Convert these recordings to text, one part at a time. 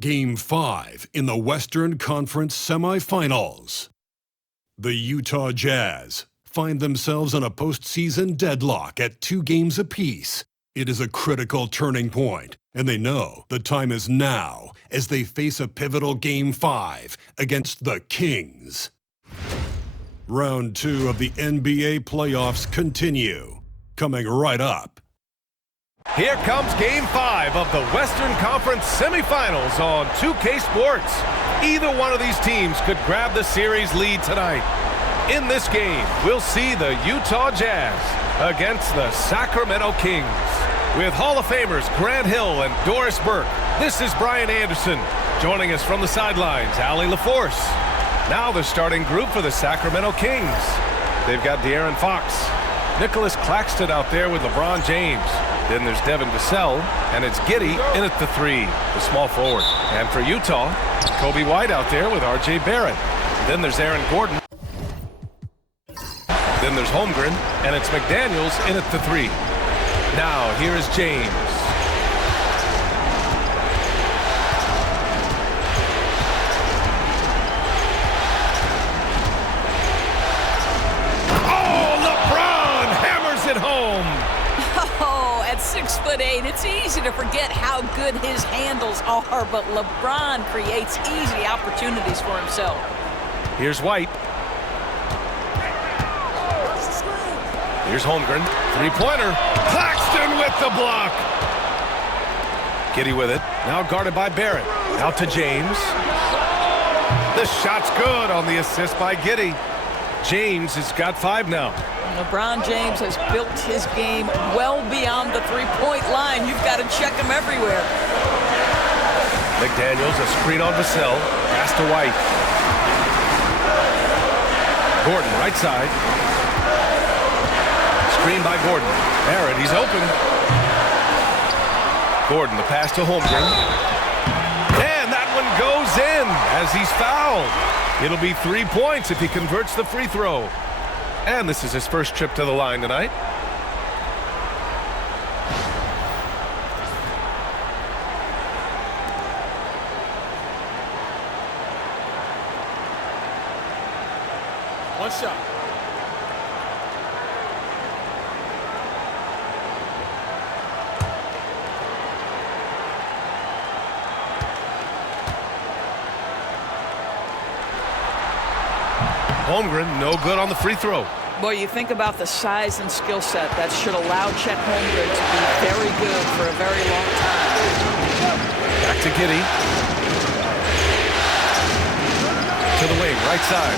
Game 5 in the Western Conference semifinals. The Utah Jazz find themselves in a postseason deadlock at 2 games apiece. It is a critical turning point, and they know the time is now as they face a pivotal Game 5 against the Kings. Round 2 of the NBA playoffs continue, coming right up. Here comes Game 5 of the Western Conference semifinals on 2K Sports. Either one of these teams could grab the series lead tonight. In this game, we'll see the Utah Jazz against the Sacramento Kings. With Hall of Famers Grant Hill and Doris Burke, this is Brian Anderson. Joining us from the sidelines, Allie LaForce. Now the starting group for the Sacramento Kings. They've got De'Aaron Fox, Nicholas Claxton out there with LeBron James. Then there's Devin Vassell, and it's Giddey in at the 3, the small forward. And for Utah, Kobe White out there with R.J. Barrett. Then there's Aaron Gordon. Then there's Holmgren, and it's McDaniels in at the 3. Now, here is James. Oh, LeBron hammers it home. Oh, at 6'8", it's easy to forget how good his handles are, but LeBron creates easy opportunities for himself. Here's White. Here's Holmgren, 3-pointer. Claxton with the block. Giddey with it, now guarded by Barrett. Out to James. The shot's good on the assist by Giddey. James has got 5 now. LeBron James has built his game well beyond the three-point line. You've got to check him everywhere. McDaniels, a screen on Vassell. Pass to White. Gordon, right side. Screen by Gordon. Barrett, he's open. Gordon, the pass to Holmgren. And that one goes in as he's fouled. It'll be 3 points if he converts the free throw. And this is his first trip to the line tonight. One shot. Holmgren, no good on the free throw. Boy, you think about the size and skill set that should allow Chet Holmgren to be very good for a very long time. Back to Giddey. To the wing, right side.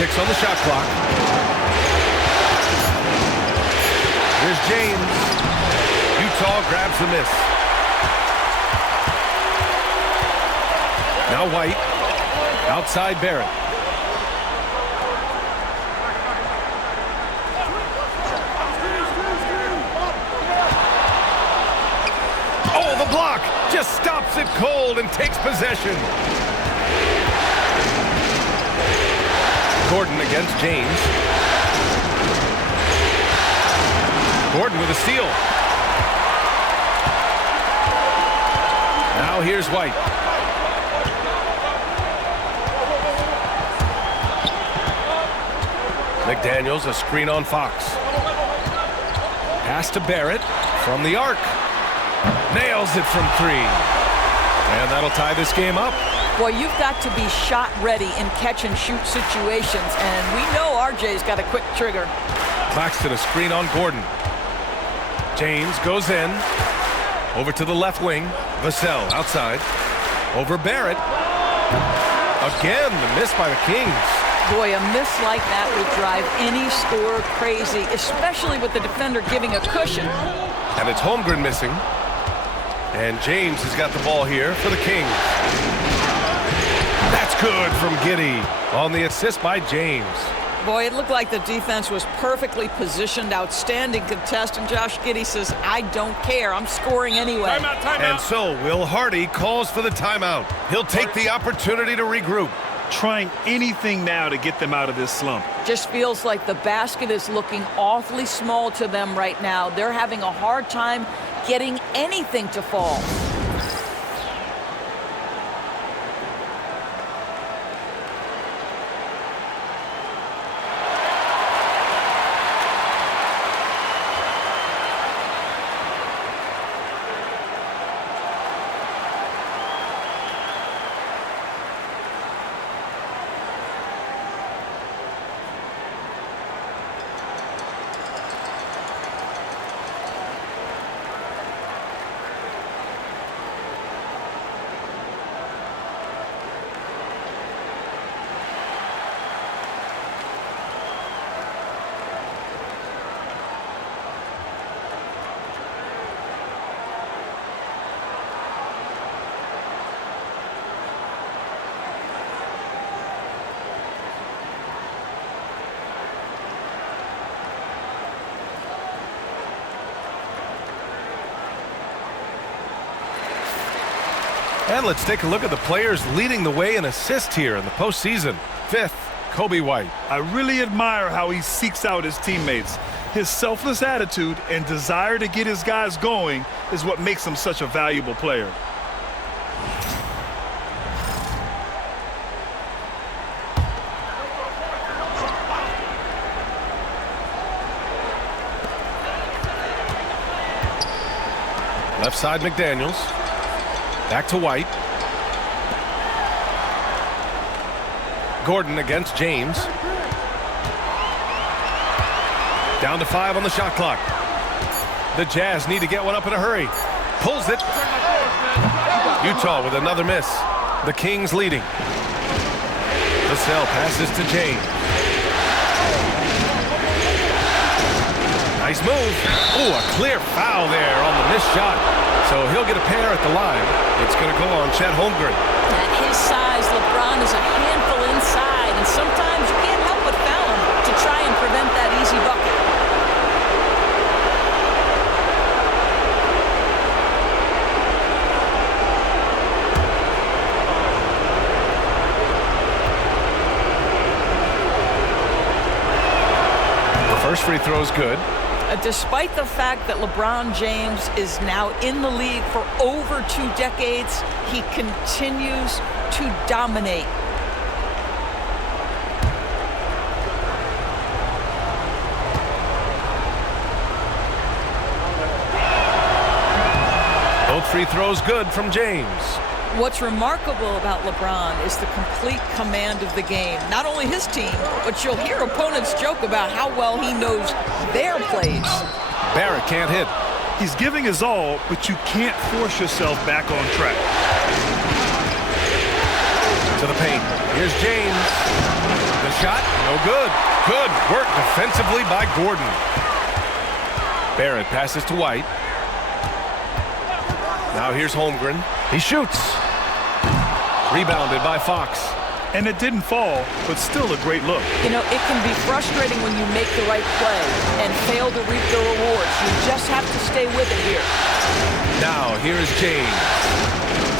6 on the shot clock. Here's James. Utah grabs the miss. Now White. Outside Barrett. Oh, the block just stops it cold and takes possession. Gordon against James. Gordon with a steal. Now here's White. McDaniels, a screen on Fox. Pass to Barrett from the arc. Nails it from 3. And that'll tie this game up. Boy, you've got to be shot ready in catch-and-shoot situations, and we know RJ's got a quick trigger. Claxton, a screen on Gordon. James goes in. Over to the left wing. Vassell outside. Over Barrett. Again, the miss by the Kings. Boy, a miss like that would drive any scorer crazy, especially with the defender giving a cushion. And it's Holmgren missing. And James has got the ball here for the Kings. That's good from Giddey on the assist by James. Boy, it looked like the defense was perfectly positioned, outstanding contest, and Josh Giddey says, I don't care, I'm scoring anyway. Timeout, timeout. And so Will Hardy calls for the timeout. He'll take the opportunity to regroup. Trying anything now to get them out of this slump. Just feels like the basket is looking awfully small to them right now. They're having a hard time getting anything to fall. And let's take a look at the players leading the way in assists here in the postseason. 5th, Kobe White. I really admire how he seeks out his teammates. His selfless attitude and desire to get his guys going is what makes him such a valuable player. Left side, McDaniels. Back to White. Gordon against James. Down to 5 on the shot clock. The Jazz need to get one up in a hurry. Pulls it. Utah with another miss. The Kings leading. Vassell passes to James. Nice move. Ooh, a clear foul there on the missed shot. So he'll get a pair at the line. It's going to go on Chet Holmgren. At his size, LeBron is a handful inside, and sometimes you can't help but foul him to try and prevent that easy bucket. The first free throw is good. Despite the fact that LeBron James is now in the league for over 2 decades, he continues to dominate. Both free throws good from James. What's remarkable about LeBron is the complete command of the game. Not only his team, but you'll hear opponents joke about how well he knows their plays. Barrett can't hit. He's giving his all, but you can't force yourself back on track. To the paint. Here's James. The shot, no good. Good work defensively by Gordon. Barrett passes to White. Now here's Holmgren. He shoots. Rebounded by Fox. And it didn't fall, but still a great look. You know, it can be frustrating when you make the right play and fail to reap the rewards. You just have to stay with it here. Now here is James.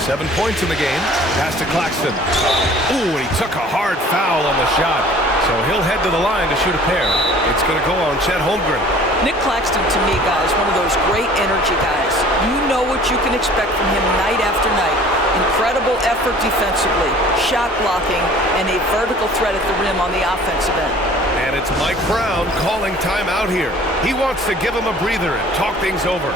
7 points in the game. Pass to Claxton. Ooh, and he took a hard foul on the shot. So he'll head to the line to shoot a pair. It's going to go on Chet Holmgren. Nick Claxton, to me, guys, one of those great energy guys. You know what you can expect from him night after night. Incredible effort defensively, shot blocking, and a vertical threat at the rim on the offensive end. And it's Mike Brown calling timeout here. He wants to give him a breather and talk things over.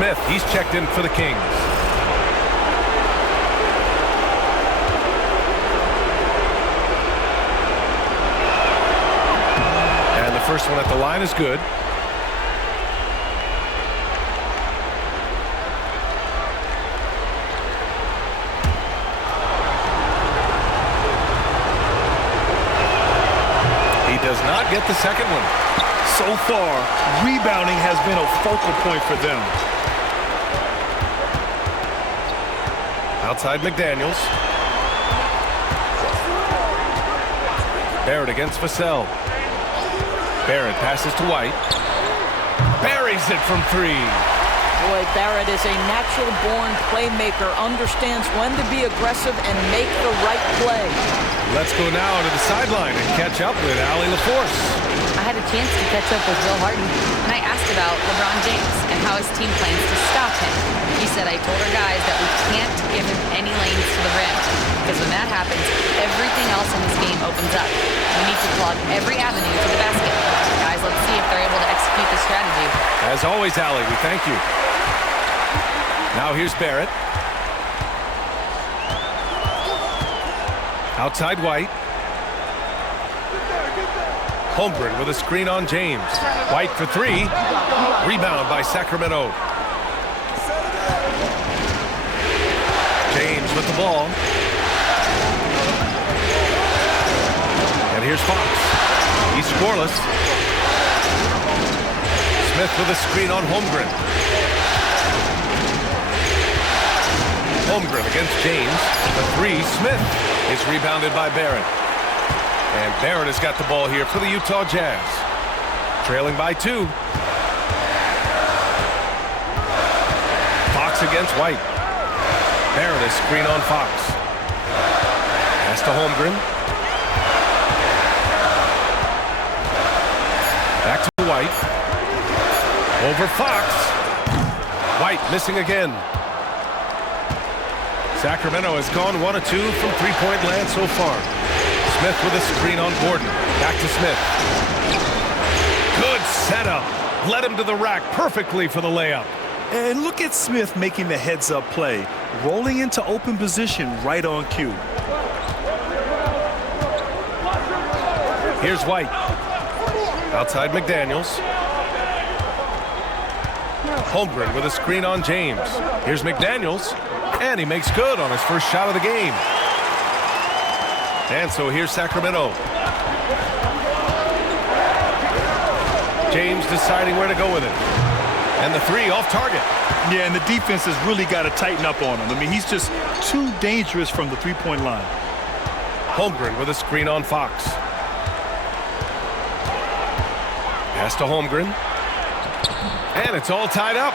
Smith, he's checked in for the Kings. And the first one at the line is good. He does not get the second one. So far, rebounding has been a focal point for them. Outside McDaniels. Barrett against Vassell. Barrett passes to White. Buries it from three. Boy, Barrett is a natural-born playmaker, understands when to be aggressive and make the right play. Let's go now to the sideline and catch up with Allie LaForce. I had a chance to catch up with Bill Harden, and I asked about LeBron James and how his team plans to stop him. He said, I told our guys that we can't give him any lanes to the rim, because when that happens, everything else in this game opens up. We need to plug every avenue to the basket. Guys, let's see if they're able to execute the strategy. As always, Allie, we thank you. Now here's Barrett. Outside White. Holmgren with a screen on James. White for three. Rebound by Sacramento. James with the ball. And here's Fox. He's scoreless. Smith with a screen on Holmgren. Holmgren against James. The three. Smith is rebounded by Barrett. And Barrett has got the ball here for the Utah Jazz. Trailing by 2. Fox against White. Barrett is screen on Fox. Pass to Holmgren. Back to White. Over Fox. White missing again. Sacramento has gone 1 of 2 from three-point land so far. Smith with a screen on Gordon. Back to Smith. Good setup. Led him to the rack perfectly for the layup. And look at Smith making the heads-up play, rolling into open position right on cue. Here's White. Outside McDaniels. Holmgren with a screen on James. Here's McDaniels. And he makes good on his first shot of the game. And so here's Sacramento. James deciding where to go with it. And the three off target. Yeah, and the defense has really got to tighten up on him. I mean, he's just too dangerous from the three-point line. Holmgren with a screen on Fox. Pass to Holmgren. And it's all tied up.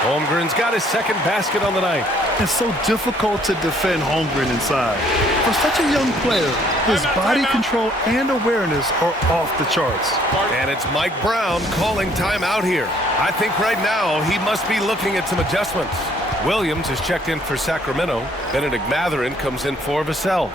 Holmgren's got his second basket on the night. It's so difficult to defend Holmgren inside. For such a young player, his body control and awareness are off the charts. And it's Mike Brown calling timeout here. I think right now he must be looking at some adjustments. Williams is checked in for Sacramento. Benedict Mathurin comes in for Vassell.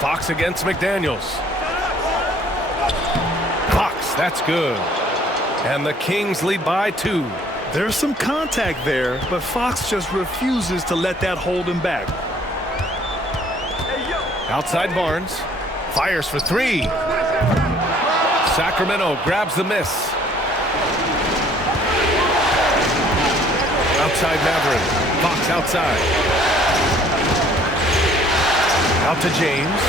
Fox against McDaniels. Fox, that's good. And the Kings lead by 2. There's some contact there, but Fox just refuses to let that hold him back. Outside Barnes. Fires for 3. Sacramento grabs the miss. Outside Mathurin. Fox outside. Out to James.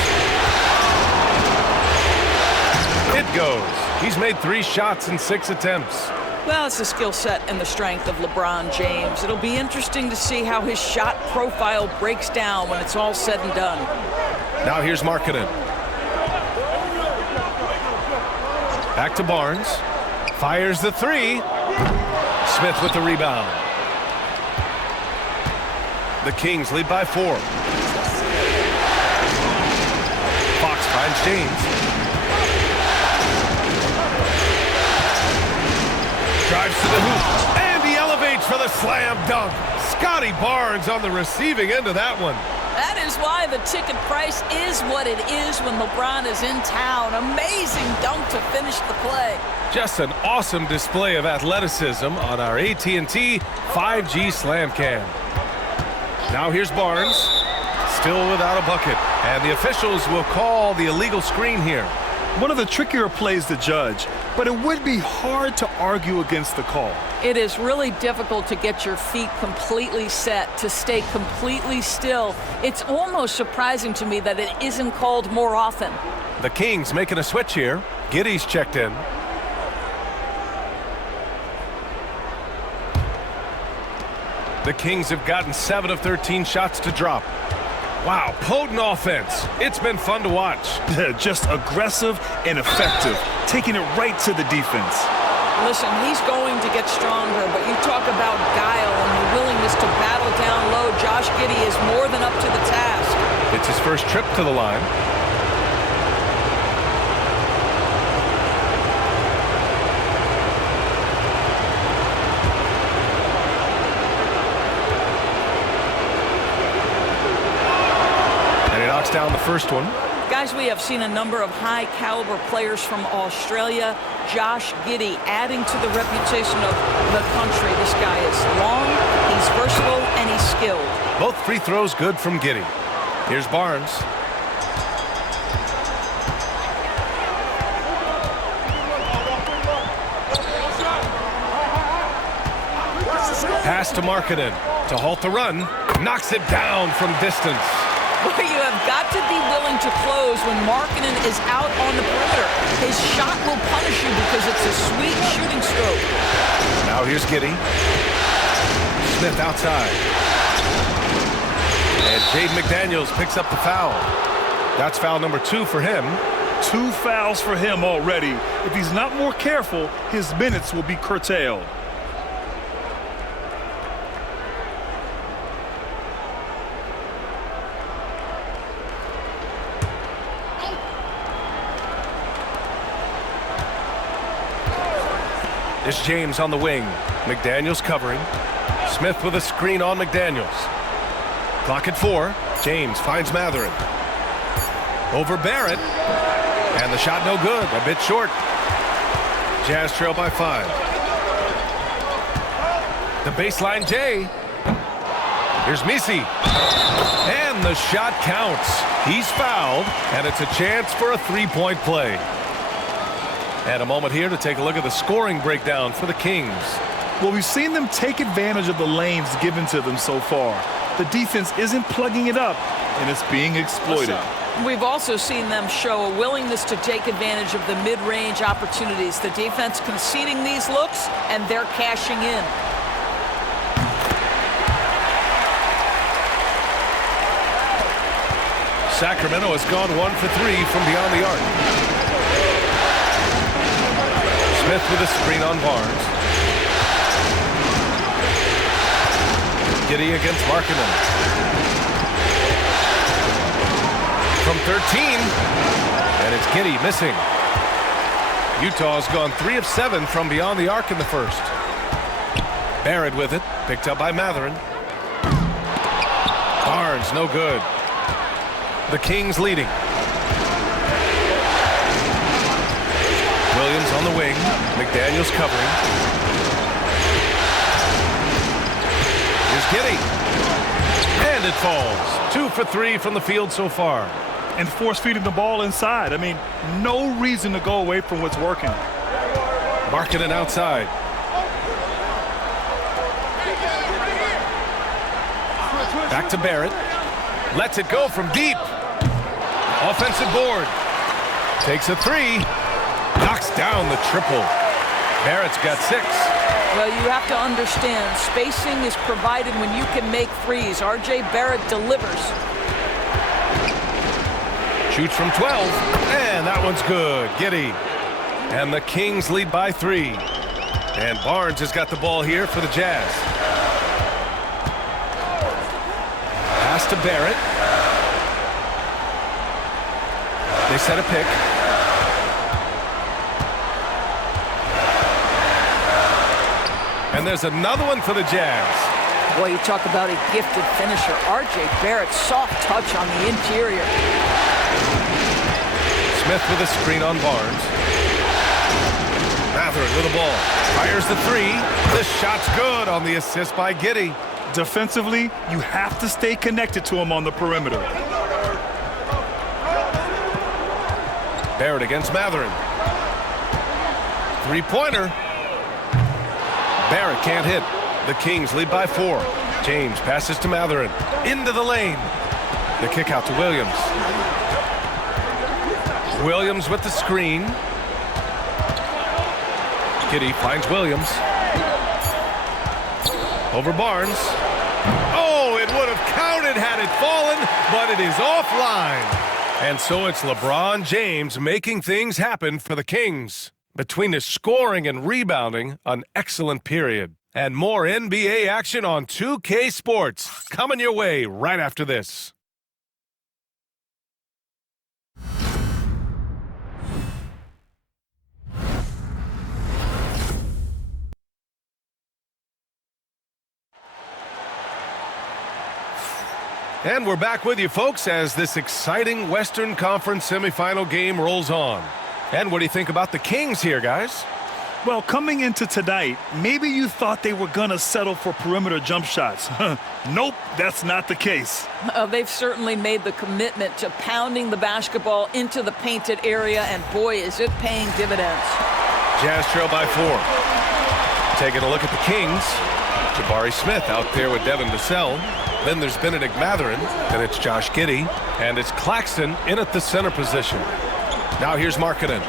It goes. He's made 3 shots in 6 attempts. Well, it's the skill set and the strength of LeBron James. It'll be interesting to see how his shot profile breaks down when it's all said and done. Now here's Markkanen. Back to Barnes. Fires the 3. Smith with the rebound. The Kings lead by 4. Finds James. Drives to the hoop. And he elevates for the slam dunk. Scotty Barnes on the receiving end of that one. That is why the ticket price is what it is when LeBron is in town. Amazing dunk to finish the play. Just an awesome display of athleticism on our AT&T 5G Slam Cam. Now here's Barnes, still without a bucket. And the officials will call the illegal screen here. One of the trickier plays to judge, but it would be hard to argue against the call. It is really difficult to get your feet completely set, to stay completely still. It's almost surprising to me that it isn't called more often. The Kings making a switch here. Giddey's checked in. The Kings have gotten 7 of 13 shots to drop. Wow, potent offense. It's been fun to watch. Just aggressive and effective, taking it right to the defense. Listen, he's going to get stronger, but you talk about guile and the willingness to battle down low. Josh Giddey is more than up to the task. It's his first trip to the line. And he knocks down the first one. Guys, we have seen a number of high-caliber players from Australia. Josh Giddey adding to the reputation of the country. This guy is long, he's versatile, and he's skilled. Both free throws good from Giddey. Here's Barnes. Pass to Markkanen to halt the run. Knocks it down from distance. Well, you have got to be willing to close when Markkanen is out on the perimeter. His shot will punish you because it's a sweet shooting stroke. Now here's Giddey. Smith outside. And Jaden McDaniels picks up the foul. That's foul number 2 for him. 2 fouls for him already. If he's not more careful, his minutes will be curtailed. It's James on the wing. McDaniels covering. Smith with a screen on McDaniels. Clock at 4. James finds Matherin. Over Barrett. And the shot no good. A bit short. Jazz trail by 5. The baseline J. Here's Misi. And the shot counts. He's fouled. And it's a chance for a 3-point play. And a moment here to take a look at the scoring breakdown for the Kings. Well, we've seen them take advantage of the lanes given to them so far. The defense isn't plugging it up, and it's being exploited. We've also seen them show a willingness to take advantage of the mid-range opportunities. The defense conceding these looks, and they're cashing in. Sacramento has gone 1 for 3 from beyond the arc. Smith with a screen on Barnes. Giddey against Markkanen. From 13. And it's Giddey missing. Utah's gone 3 of 7 from beyond the arc in the first. Barrett with it. Picked up by Matherin. Barnes no good. The Kings leading. Williams on the wing. McDaniels covering. Here's Giddey. And it falls. 2 for 3 from the field so far. And force feeding the ball inside. I mean, no reason to go away from what's working. Markkanen outside. Back to Barrett. Lets it go from deep. Offensive board. Takes a 3. Knocks down the triple. Barrett's got 6. Well, you have to understand, spacing is provided when you can make threes. R.J. Barrett delivers. Shoots from 12. And that one's good. Giddey. And the Kings lead by 3. And Barnes has got the ball here for the Jazz. Pass to Barrett. They set a pick. And there's another one for the Jazz. Boy, you talk about a gifted finisher. R.J. Barrett, soft touch on the interior. Smith with a screen on Barnes. Matherin with the ball. Fires the three. The shot's good on the assist by Giddey. Defensively, you have to stay connected to him on the perimeter. Barrett against Matherin. Three-pointer. Barrett can't hit. The Kings lead by 4. James passes to Matherin. Into the lane. The kick out to Williams. Williams with the screen. Giddey finds Williams. Over Barnes. Oh, it would have counted had it fallen, but it is offline. And so it's LeBron James making things happen for the Kings. Between his scoring and rebounding, an excellent period. And more NBA action on 2K Sports coming your way right after this. And we're back with you, folks, as this exciting Western Conference semifinal game rolls on. And what do you think about the Kings here, guys? Well, coming into tonight, maybe you thought they were going to settle for perimeter jump shots. Nope, that's not the case. They've certainly made the commitment to pounding the basketball into the painted area, and boy, is it paying dividends. Jazz trail by 4. Taking a look at the Kings. Jabari Smith out there with Devin Vassell. Then there's Benedict Matherin. Then it's Josh Giddey. And it's Claxton in at the center position. Now here's Markkanen.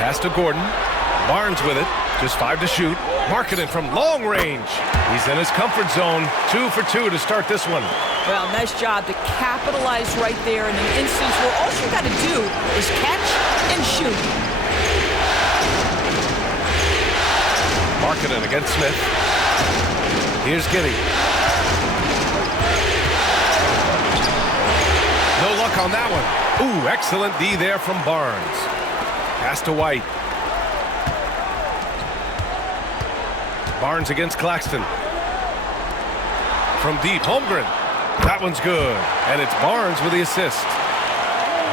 Pass to Gordon. Barnes with it. Just 5 to shoot. Markkanen from long range. He's in his comfort zone. 2 for 2 to start this one. Well, nice job to capitalize right there in an instance where all you got to do is catch and shoot. Markkanen against Smith. Here's Giddey. No luck on that one. Ooh, excellent D there from Barnes. Pass to White. Barnes against Claxton. From deep, Holmgren. That one's good. And it's Barnes with the assist.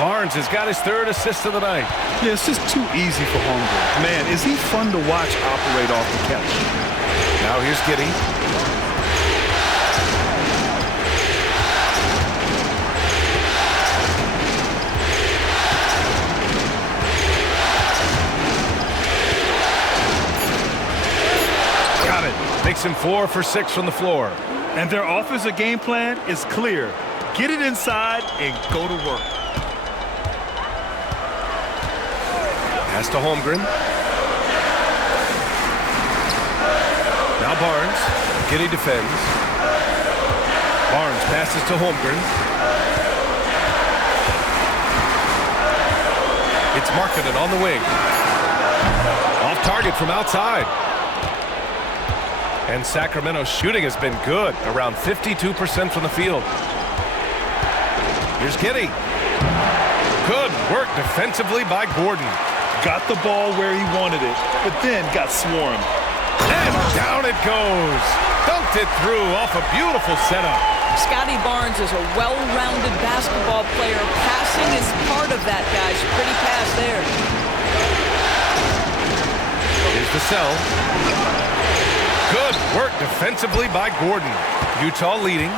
Barnes has got his 3rd assist of the night. Yeah, it's just too easy for Holmgren. Man, is he fun to watch operate off the catch. Now here's Giddey. Got it. Makes him 4 for 6 from the floor. And their offensive game plan is clear. Get it inside and go to work. Pass to Holmgren. Now Barnes. Giddey defends. Barnes passes to Holmgren. It's Markkanen on the wing. Off target from outside. And Sacramento's shooting has been good, around 52% from the field. Here's Giddey. Good work defensively by Gordon. Got the ball where he wanted it, but then got swarmed. And down it goes. Dunked it through off a beautiful setup. Scotty Barnes is a well-rounded basketball player. Passing is part of that, guys. Pretty pass there. Here's Vassell. Good work defensively by Gordon. Utah leading.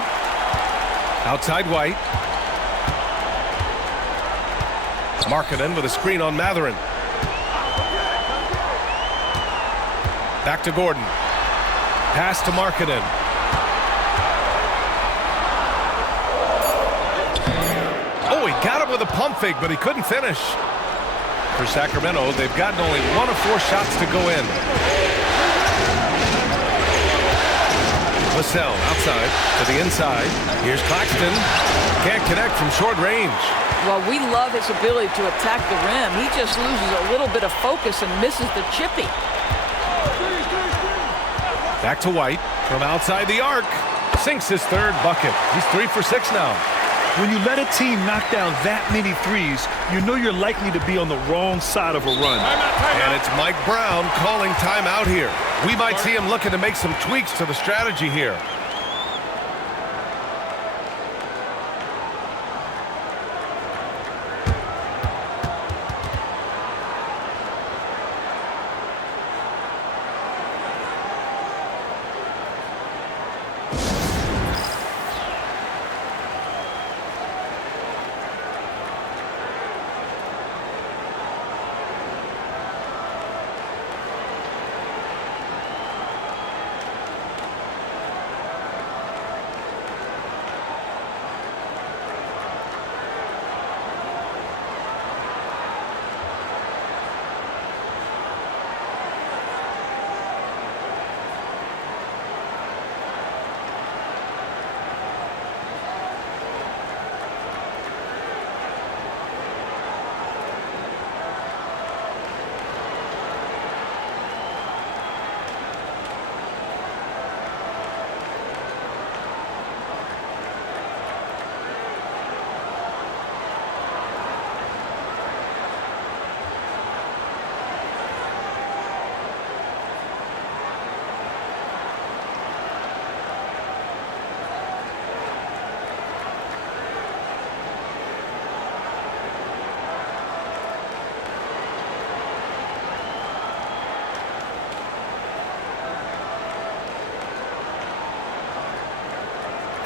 Outside White. Markkanen with a screen on Matherin. Back to Gordon. Pass to Markkanen. Oh, he got him with a pump fake, but he couldn't finish. For Sacramento, they've gotten only 1 of 4 shots to go in. Vassell outside to the inside. Here's Claxton. Can't connect from short range. Well, we love his ability to attack the rim. He just loses a little bit of focus and misses the chippy. Back to White from outside the arc. Sinks his 3rd bucket. He's 3 for 6 now. When you let a team knock down that many threes, you know you're likely to be on the wrong side of a run. And it's Mike Brown calling timeout here. We might see him looking to make some tweaks to the strategy here.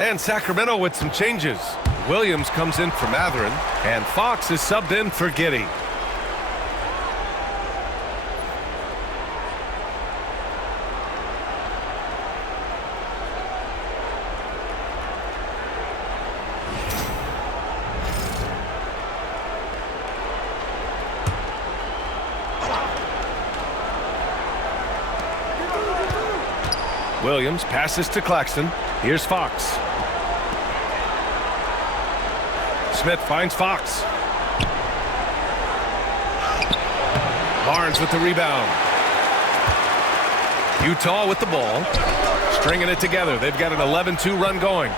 And Sacramento with some changes. Williams comes in for Matherin, and Fox is subbed in for Giddey. Williams passes to Claxton. Here's Fox. Smith finds Fox. Barnes with the rebound. Utah with the ball. Stringing it together. They've got an 11-2 run going.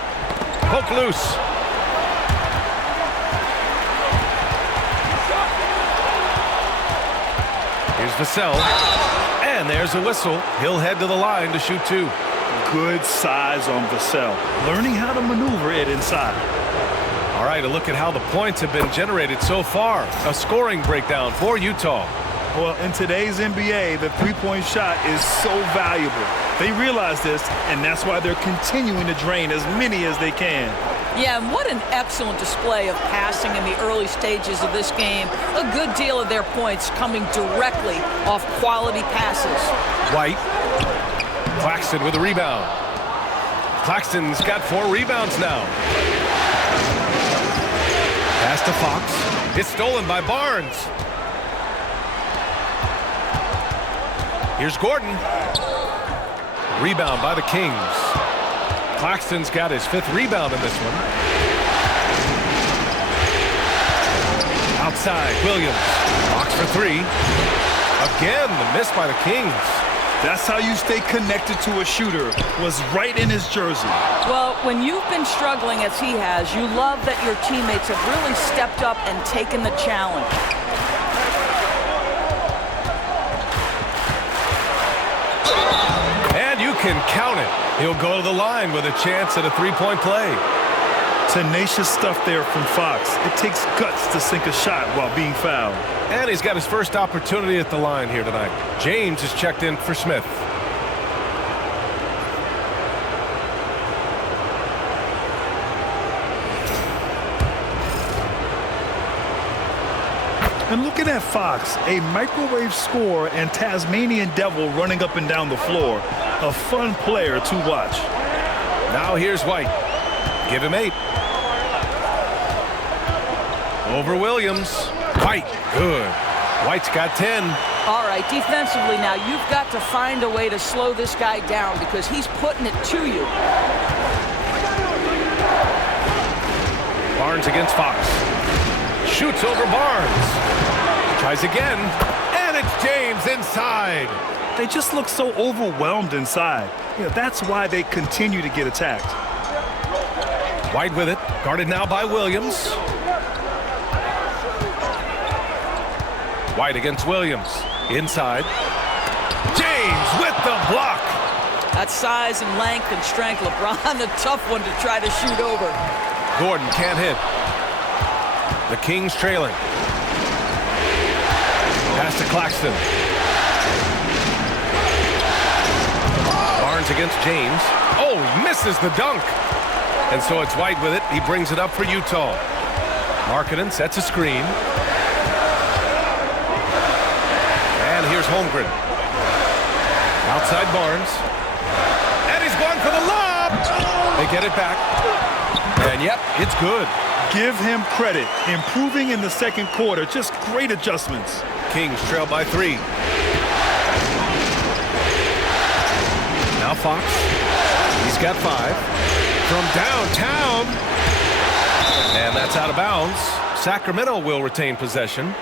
Poke loose. Here's Vassell. And there's a whistle. He'll head to the line to shoot two. Good size on Vassell. Learning how to maneuver it inside. All right, a look at how the points have been generated so far. A scoring breakdown for Utah. Well, in today's NBA, the three-point shot is so valuable. They realize this, and that's why they're continuing to drain as many as they can. Yeah, and what an excellent display of passing in the early stages of this game. A good deal of their points coming directly off quality passes. White. Claxton with a rebound. Claxton's got 4 rebounds now. Pass to Fox. It's stolen by Barnes. Here's Gordon. Rebound by the Kings. Claxton's got his 5th rebound in this one. Outside, Williams. Fox for 3. Again, the miss by the Kings. That's how you stay connected to a shooter. Was right in his jersey. Well, when you've been struggling as he has, you love that your teammates have really stepped up and taken the challenge. And you can count it. He'll go to the line with a chance at a 3-point play. Tenacious stuff there from Fox. It takes guts to sink a shot while being fouled. And he's got his first opportunity at the line here tonight. James is checked in for Smith. And looking at Fox, a microwave scorer and Tasmanian devil running up and down the floor. A fun player to watch. Now here's White. Give him 8. Over Williams. White, good. White's got 10. All right, defensively now, you've got to find a way to slow this guy down because he's putting it to you. Barnes against Fox. Shoots over Barnes. Tries again, and it's James inside. They just look so overwhelmed inside. Yeah, that's why they continue to get attacked. White with it, guarded now by Williams. White against Williams, inside. James with the block. That size and length and strength, LeBron, a tough one to try to shoot over. Gordon can't hit. The Kings trailing. Pass to Claxton. Barnes against James. Oh, he misses the dunk. And so it's White with it. He brings it up for Utah. Markkanen sets a screen. And here's Holmgren. Outside Barnes. And he's going for the lob. They get it back. And yep, it's good. Give him credit. Improving in the second quarter. Just great adjustments. Kings trail by 3. Now Fox. He's got 5. From downtown. And that's out of bounds. Sacramento will retain possession.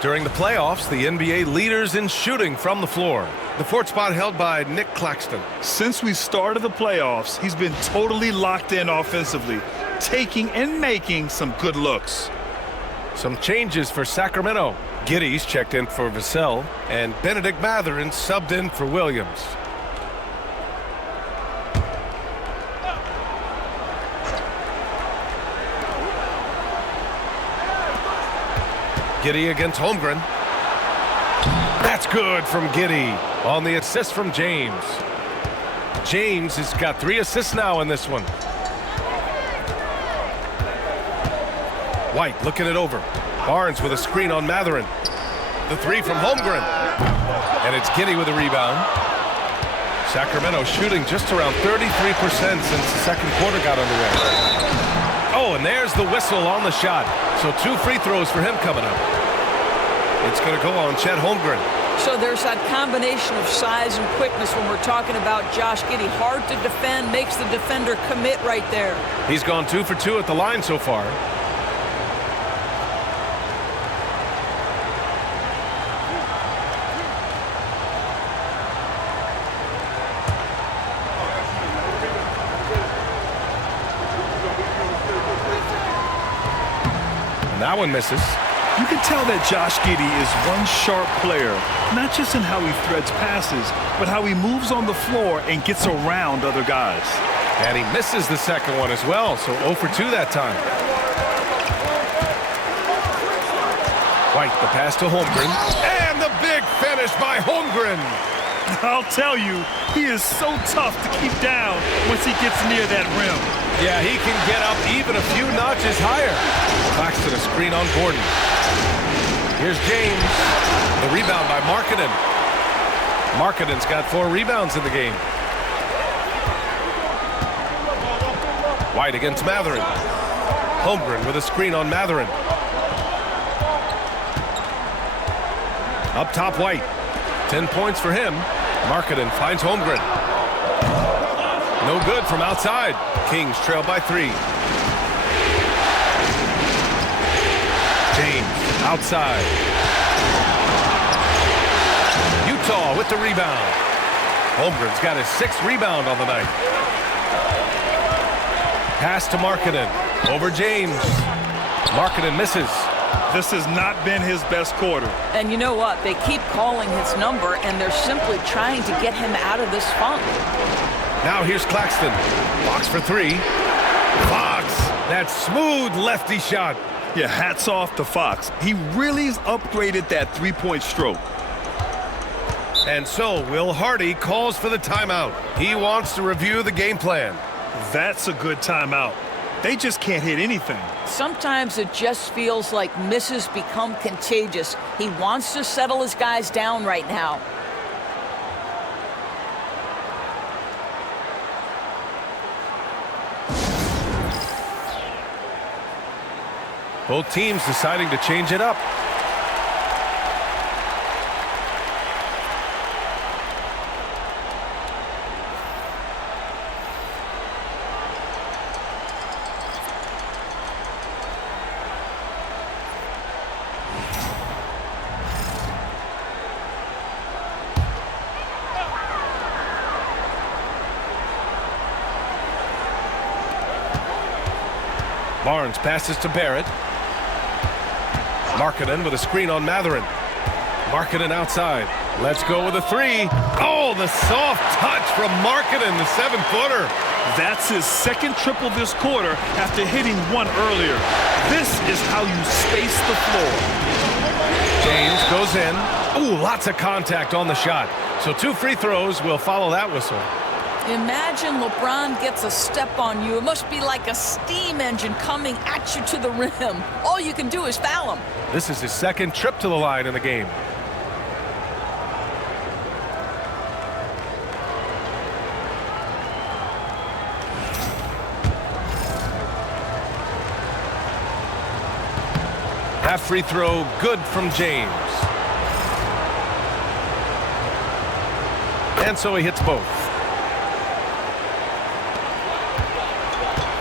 During the playoffs, the NBA leaders in shooting from the floor. The 4th spot held by Nick Claxton. Since we started the playoffs, he's been totally locked in offensively, taking and making some good looks. Some changes for Sacramento. Giddey's checked in for Vassell, and Benedict Mathurin subbed in for Williams. Giddey against Holmgren. That's good from Giddey on the assist from James. James has got 3 assists now in this one. White looking it over. Barnes with a screen on Mathurin. The 3 from Holmgren. And it's Giddey with a rebound. Sacramento shooting just around 33% since the second quarter got underway. Oh, and there's the whistle on the shot. So 2 free throws for him coming up. It's going to go on Chet Holmgren. So there's that combination of size and quickness when we're talking about Josh Giddey. Hard to defend, makes the defender commit right there. He's gone 2 for 2 at the line so far. That one misses. You can tell that Josh Giddey is one sharp player, not just in how he threads passes, but how he moves on the floor and gets around other guys. And he misses the second one as well, so 0 for 2 that time. White, the pass to Holmgren. And the big finish by Holmgren. I'll tell you, he is so tough to keep down once he gets near that rim. Yeah, he can get up even a few notches higher. Claxton a screen on Gordon. Here's James. The rebound by Markkanen. Markkanen's got 4 rebounds in the game. White against Mathurin. Holmgren with a screen on Mathurin. Up top, White. 10 points for him. Markkanen finds Holmgren. No good from outside. Kings trail by 3. James outside. Utah with the rebound. Holmgren's got his 6th rebound on the night. Pass to Markkanen. Over James. Markkanen misses. This has not been his best quarter. And you know what? They keep calling his number, and they're simply trying to get him out of this funk. Now here's Claxton. Fox for 3. Fox. That smooth lefty shot. Yeah, hats off to Fox. He really's upgraded that three-point stroke. And so Will Hardy calls for the timeout. He wants to review the game plan. That's a good timeout. They just can't hit anything. Sometimes it just feels like misses become contagious. He wants to settle his guys down right now. Both teams deciding to change it up. Barnes passes to Barrett. Markkanen with a screen on Matherin. Markkanen outside. Let's go with a three. Oh, the soft touch from Markkanen, the 7-footer. That's his second triple this quarter after hitting one earlier. This is how you space the floor. James goes in. Ooh, lots of contact on the shot. So 2 free throws will follow that whistle. Imagine LeBron gets a step on you. It must be like a steam engine coming at you to the rim. All you can do is foul him. This is his second trip to the line in the game. Half free throw, good from James. And so he hits both.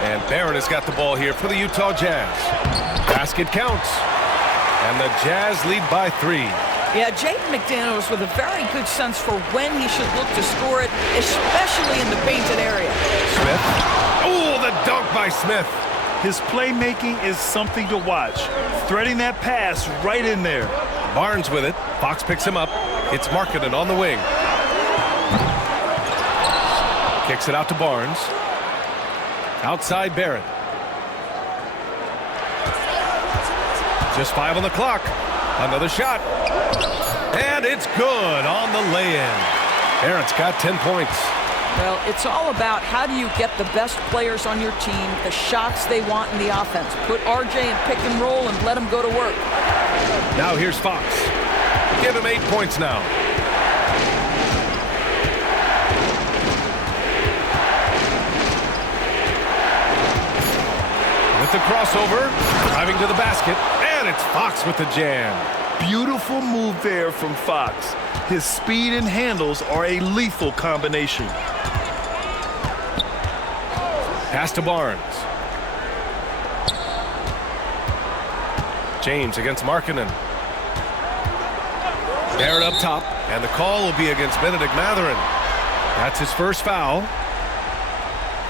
And Barrett has got the ball here for the Utah Jazz. Basket counts. And the Jazz lead by 3. Yeah, Jaden McDaniels with a very good sense for when he should look to score it, especially in the painted area. Smith. Oh, the dunk by Smith. His playmaking is something to watch. Threading that pass right in there. Barnes with it. Fox picks him up. It's Markkanen on the wing. Kicks it out to Barnes. Outside Barrett. Just 5 on the clock. Another shot. And it's good on the lay-in. Barrett's got 10 points. Well, it's all about how do you get the best players on your team, the shots they want in the offense. Put RJ in pick and roll and let him go to work. Now here's Fox. Give him 8 points now. With the crossover, driving to the basket, and it's Fox with the jam. Beautiful move there from Fox. His speed and handles are a lethal combination. Pass to Barnes. James against Markkanen. Barrett up top, and the call will be against Benedict Matherin. That's his first foul.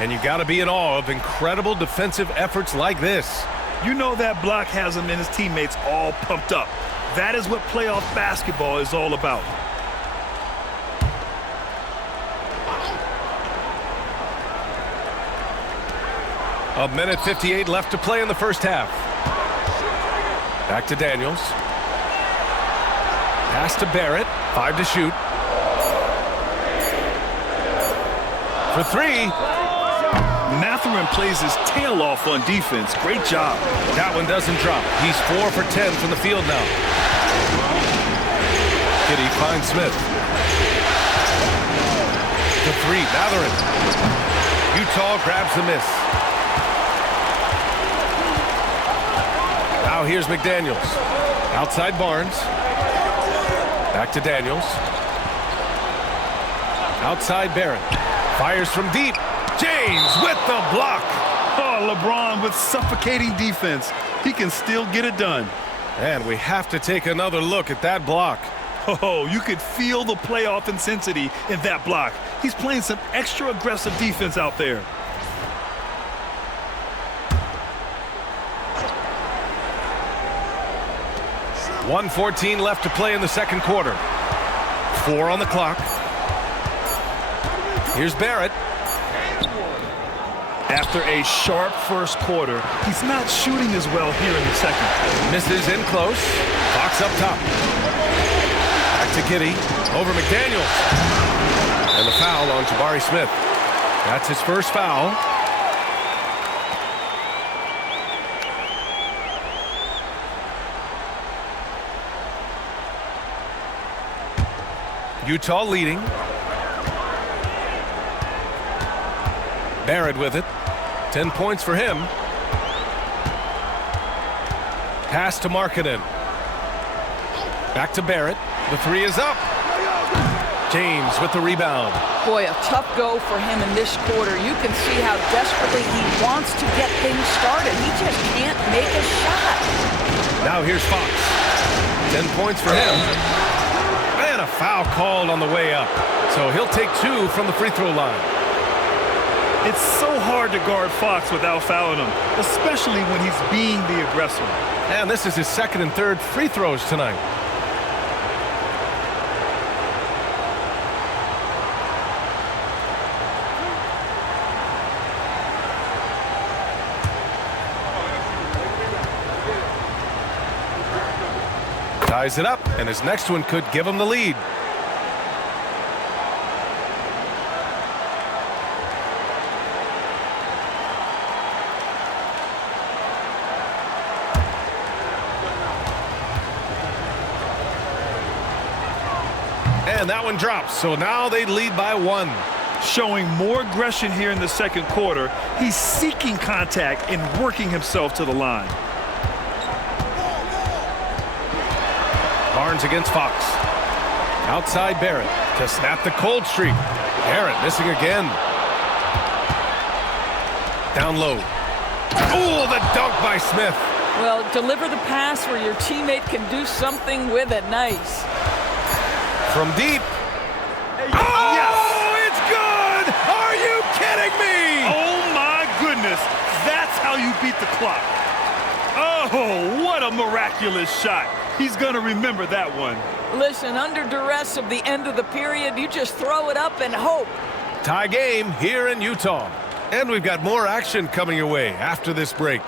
And you got to be in awe of incredible defensive efforts like this. You know that block has him and his teammates all pumped up. That is what playoff basketball is all about. A minute 58 left to play in the first half. Back to Daniels. Pass to Barrett. 5 to shoot. For 3. Matherin plays his tail off on defense. Great job. That one doesn't drop. He's 4 for 10 from the field now. Kitty finds Smith. The 3, Matherin. Utah grabs the miss. Now here's McDaniels. Outside Barnes. Back to Daniels. Outside Barrett. Fires from deep. James with the block. Oh, LeBron with suffocating defense. He can still get it done. And we have to take another look at that block. Oh, you could feel the playoff intensity in that block. He's playing some extra aggressive defense out there. .114 left to play in the second quarter. 4 on the clock. Here's Barrett. After a sharp first quarter, he's not shooting as well here in the second. Misses in close. Fox up top. Back to Giddey. Over McDaniels. And the foul on Jabari Smith. That's his first foul. Utah leading. Barrett with it. 10 points for him. Pass to Markkanen. Back to Barrett. The 3 is up. James with the rebound. Boy, a tough go for him in this quarter. You can see how desperately he wants to get things started. He just can't make a shot. Now here's Fox. 10 points for him. And a foul called on the way up. So he'll take 2 from the free throw line. It's so hard to guard Fox without fouling him, especially when he's being the aggressor. And this is his second and third free throws tonight. Ties it up, and his next one could give him the lead. And that one drops, so now they lead by 1. Showing more aggression here in the second quarter. He's seeking contact and working himself to the line. Barnes against Fox. Outside Barrett to snap the cold streak. Barrett missing again. Down low. Oh, the dunk by Smith. Well, deliver the pass where your teammate can do something with it. Nice. From deep. Oh, yes! It's good! Are you kidding me? Oh, my goodness. That's how you beat the clock. Oh, what a miraculous shot. He's going to remember that one. Listen, under duress of the end of the period, you just throw it up and hope. Tie game here in Utah. And we've got more action coming your way after this break.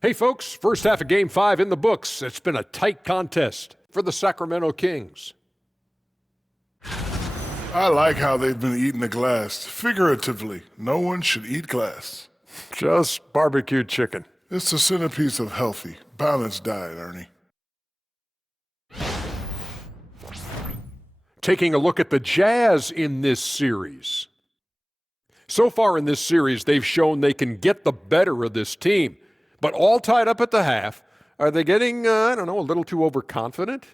Hey folks, first half of Game 5 in the books. It's been a tight contest for the Sacramento Kings. I like how they've been eating the glass. Figuratively, no one should eat glass. Just barbecued chicken. It's the centerpiece of healthy, balanced diet, Ernie. Taking a look at the Jazz in this series. So far in this series, they've shown they can get the better of this team. But all tied up at the half. Are they getting, I don't know, a little too overconfident?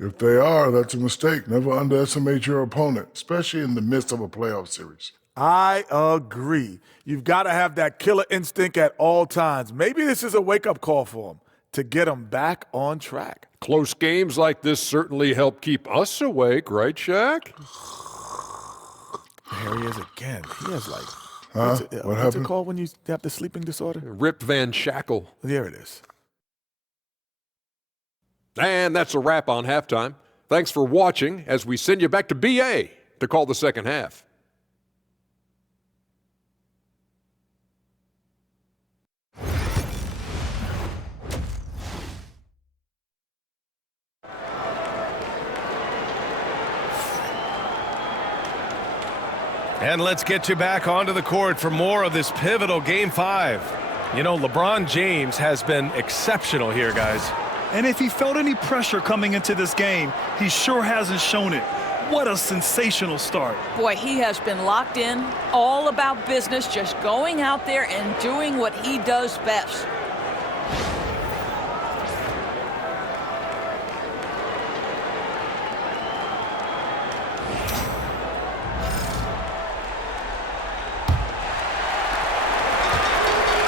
If they are, that's a mistake. Never underestimate your opponent, especially in the midst of a playoff series. I agree. You've got to have that killer instinct at all times. Maybe this is a wake-up call for them to get them back on track. Close games like this certainly help keep us awake, right, Shaq? There he is again. He has like... Huh? What's it called when you have the sleeping disorder? Rip Van Shackle. There it is. And that's a wrap on halftime. Thanks for watching as we send you back to BA to call the second half. And let's get you back onto the court for more of this pivotal Game 5. You know, LeBron James has been exceptional here, guys. And if he felt any pressure coming into this game, he sure hasn't shown it. What a sensational start. Boy, he has been locked in, all about business, just going out there and doing what he does best.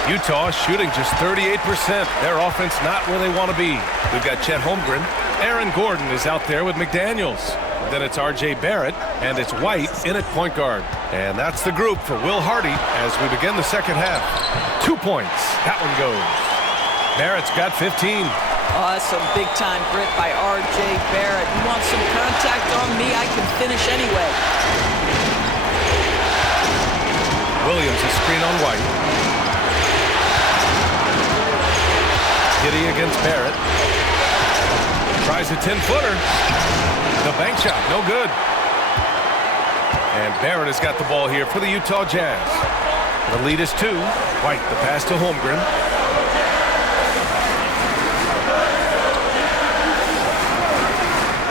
Utah shooting just 38%. Their offense not where they want to be. We've got Chet Holmgren. Aaron Gordon is out there with McDaniels. Then it's R.J. Barrett, and it's White in at point guard. And that's the group for Will Hardy as we begin the second half. 2 points. That one goes. Barrett's got 15. Oh, that's some big-time grit by R.J. Barrett. You want some contact on me? I can finish anyway. Williams is screen on White. Giddy against Barrett. Tries a 10-footer. The bank shot, no good. And Barrett has got the ball here for the Utah Jazz. The lead is 2. White, the pass to Holmgren.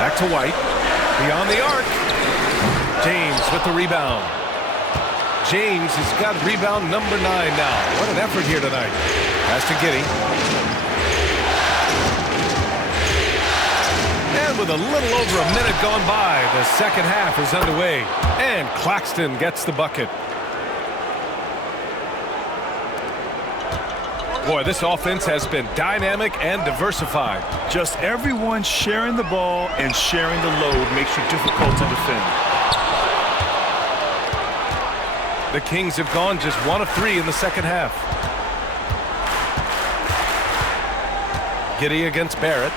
Back to White. Beyond the arc. James with the rebound. James has got rebound number 9 now. What an effort here tonight. Pass to Giddey. And with a little over a minute gone by, the second half is underway. And Claxton gets the bucket. Boy, this offense has been dynamic and diversified. Just everyone sharing the ball and sharing the load makes you difficult to defend. The Kings have gone just 1 of 3 in the second half. Giddey against Barrett.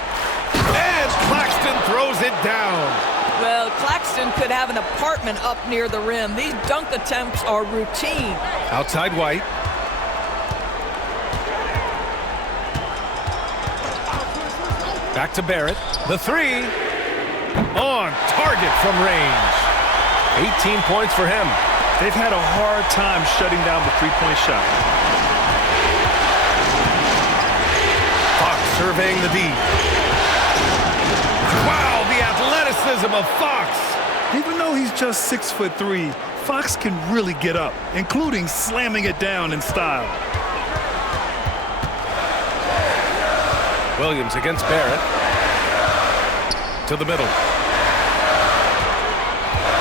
And Claxton throws it down. Well, Claxton could have an apartment up near the rim. These dunk attempts are routine. Outside White. Back to Barrett. The 3. On target from range. 18 points for him. They've had a hard time shutting down the three-point shot. Fox surveying the D. Wow, the athleticism of Fox. Even though he's just 6'3", Fox can really get up, including slamming it down in style. Williams against Barrett. To the middle.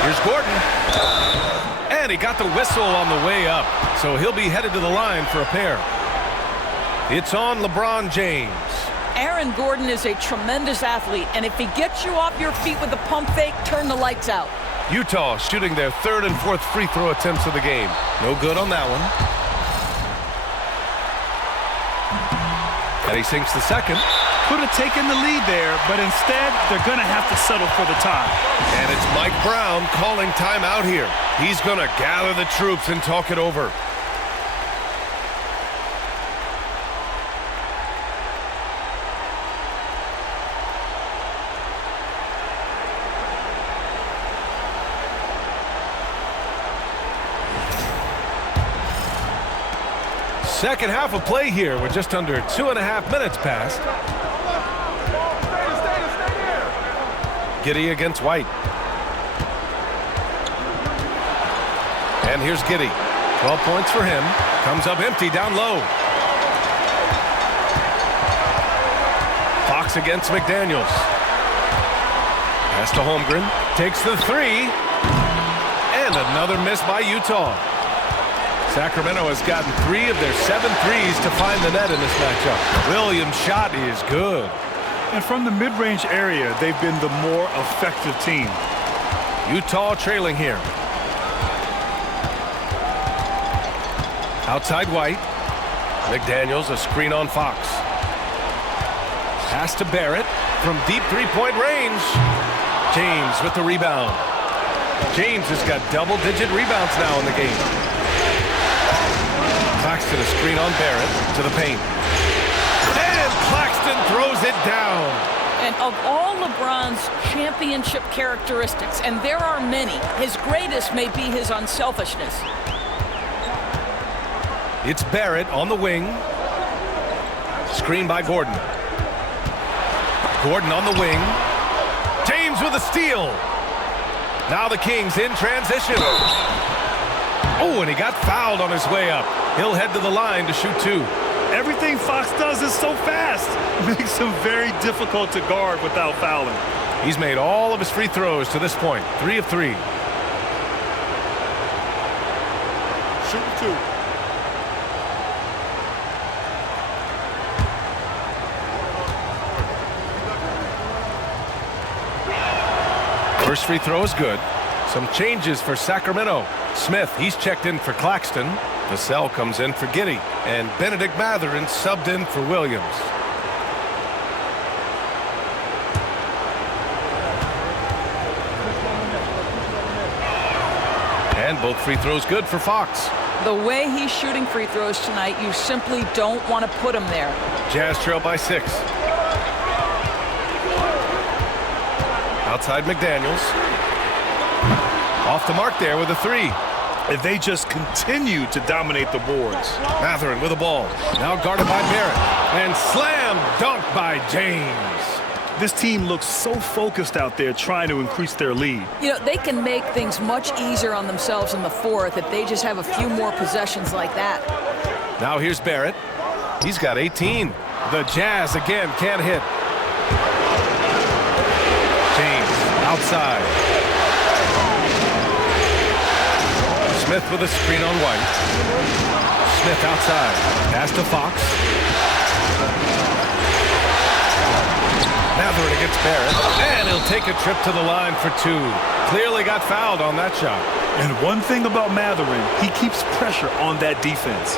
Here's Gordon. And he got the whistle on the way up. So he'll be headed to the line for a pair. It's on LeBron James. Aaron Gordon is a tremendous athlete, and if he gets you off your feet with a pump fake, turn the lights out. Utah shooting their 3rd and 4th free throw attempts of the game. No good on that one. And he sinks the second. Could have taken the lead there, but instead they're going to have to settle for the tie. And it's Mike Brown calling timeout here. He's going to gather the troops and talk it over. Second half of play here with just under 2.5 minutes passed. Giddey against White. And here's Giddey. 12 points for him. Comes up empty down low. Fox against McDaniels. Pass to Holmgren. Takes the 3. And another miss by Utah. Sacramento has gotten 3 of their 7 threes to find the net in this matchup. Williams' shot is good. And from the mid-range area, they've been the more effective team. Utah trailing here. Outside White. McDaniels, a screen on Fox. Pass to Barrett from deep three-point range. James with the rebound. James has got double-digit rebounds now in the game. Claxton a screen on Barrett to the paint. And Claxton throws it down. And of all LeBron's championship characteristics, and there are many, his greatest may be his unselfishness. It's Barrett on the wing. Screen by Gordon. Gordon on the wing. James with a steal. Now the Kings in transition. Oh, and he got fouled on his way up. He'll head to the line to shoot 2. Everything Fox does is so fast. Makes him very difficult to guard without fouling. He's made all of his free throws to this point. 3 of 3. Shoot 2. First free throw is good. Some changes for Sacramento. Smith, he's checked in for Claxton. Vassell comes in for Giddey. And Benedict Mathurin subbed in for Williams. And both free throws good for Fox. The way he's shooting free throws tonight, you simply don't want to put him there. Jazz trail by 6. Outside McDaniels. Off the mark there with a 3. And they just continue to dominate the boards. Mathurin with the ball. Now guarded by Barrett. And slam dunk by James. This team looks so focused out there trying to increase their lead. You know, they can make things much easier on themselves in the fourth if they just have a few more possessions like that. Now here's Barrett. He's got 18. The Jazz again can't hit. James outside. Smith with a screen on White. Smith outside. Pass to Fox. Matherin against Barrett. And he'll take a trip to the line for two. Clearly got fouled on that shot. And one thing about Matherin, he keeps pressure on that defense.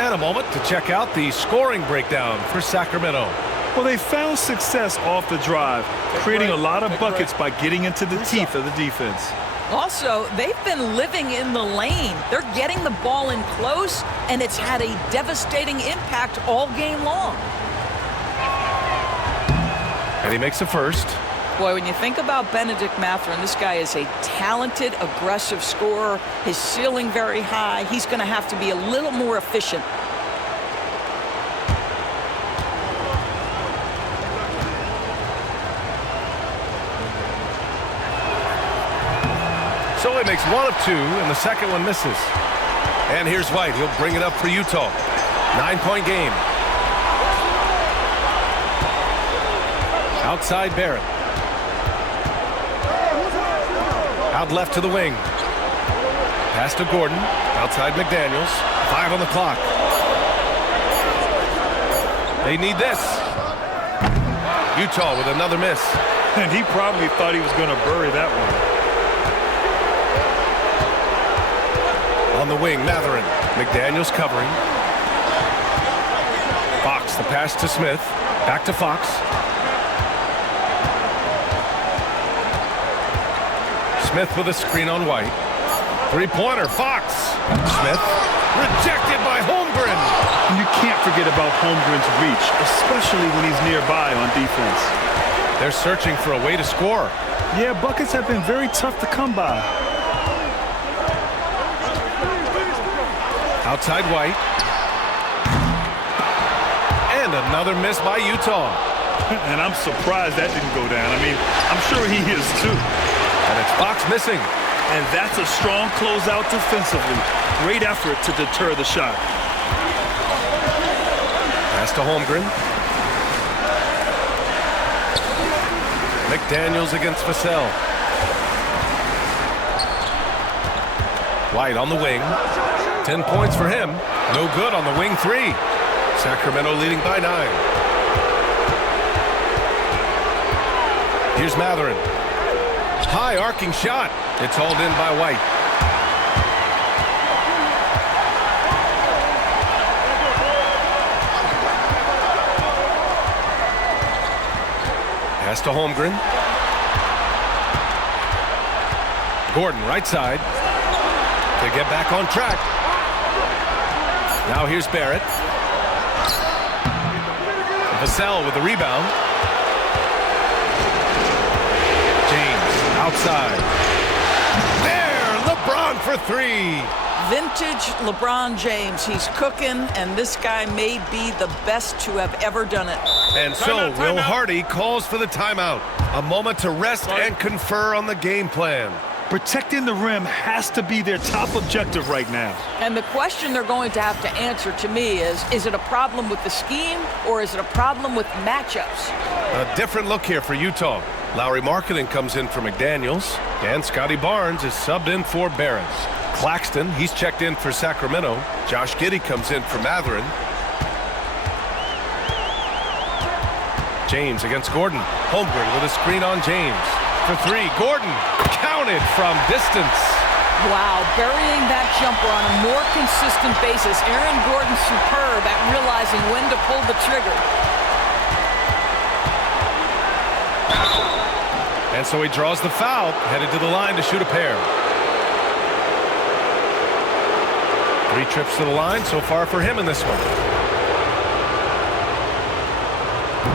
And a moment to check out the scoring breakdown for Sacramento. Well, they found success off the drive, creating a lot of buckets by getting into the teeth of the defense. Also, they've been living in the lane. They're getting the ball in close, and it's had a devastating impact all game long. And he makes a first. Boy, when you think about Benedict Matherin, this guy is a talented, aggressive scorer. His ceiling very high. He's going to have to be a little more efficient. So he makes one of two, and the second one misses. And here's White. He'll bring it up for Utah. 9-point game. Outside Barrett. Out left to the wing. Pass to Gordon. Outside McDaniels. 5 on the clock. They need this. Utah with another miss. And he probably thought he was going to bury that one. On the wing, Matherin. McDaniels covering. Fox, the pass to Smith. Back to Fox. Smith with a screen on White. Three-pointer, Fox. Smith, rejected by Holmgren. And you can't forget about Holmgren's reach, especially when he's nearby on defense. They're searching for a way to score. Yeah, buckets have been very tough to come by. Outside White. And another miss by Utah. And I'm surprised that didn't go down. I mean, I'm sure he is too. And it's Fox missing. And that's a strong closeout defensively. Great effort to deter the shot. Pass to Holmgren. McDaniels against Vassell. White on the wing. 10 points for him. No good on the wing three. Sacramento leading by 9. Here's Matherin. High arcing shot. It's hauled in by White. Pass to Holmgren. Gordon right side. To get back on track. Now here's Barrett. Vassell with the rebound. James outside. There, LeBron for three. Vintage LeBron James. He's cooking, and this guy may be the best to have ever done it. And so Will Hardy calls for the timeout. A moment to rest and confer on the game plan. Protecting the rim has to be their top objective right now. And the question they're going to have to answer to me is it a problem with the scheme or is it a problem with matchups? A different look here for Utah. Lowry Markkanen comes in for McDaniels, and Scotty Barnes is subbed in for Barrett. Claxton, he's checked in for Sacramento. Josh Giddey comes in for Matherin. James against Gordon. Holmgren with a screen on James. For three, Gordon counted from distance. Wow, burying that jumper on a more consistent basis. Aaron Gordon superb at realizing when to pull the trigger. And so he draws the foul, headed to the line to shoot a pair. 3 trips to the line so far for him in this one.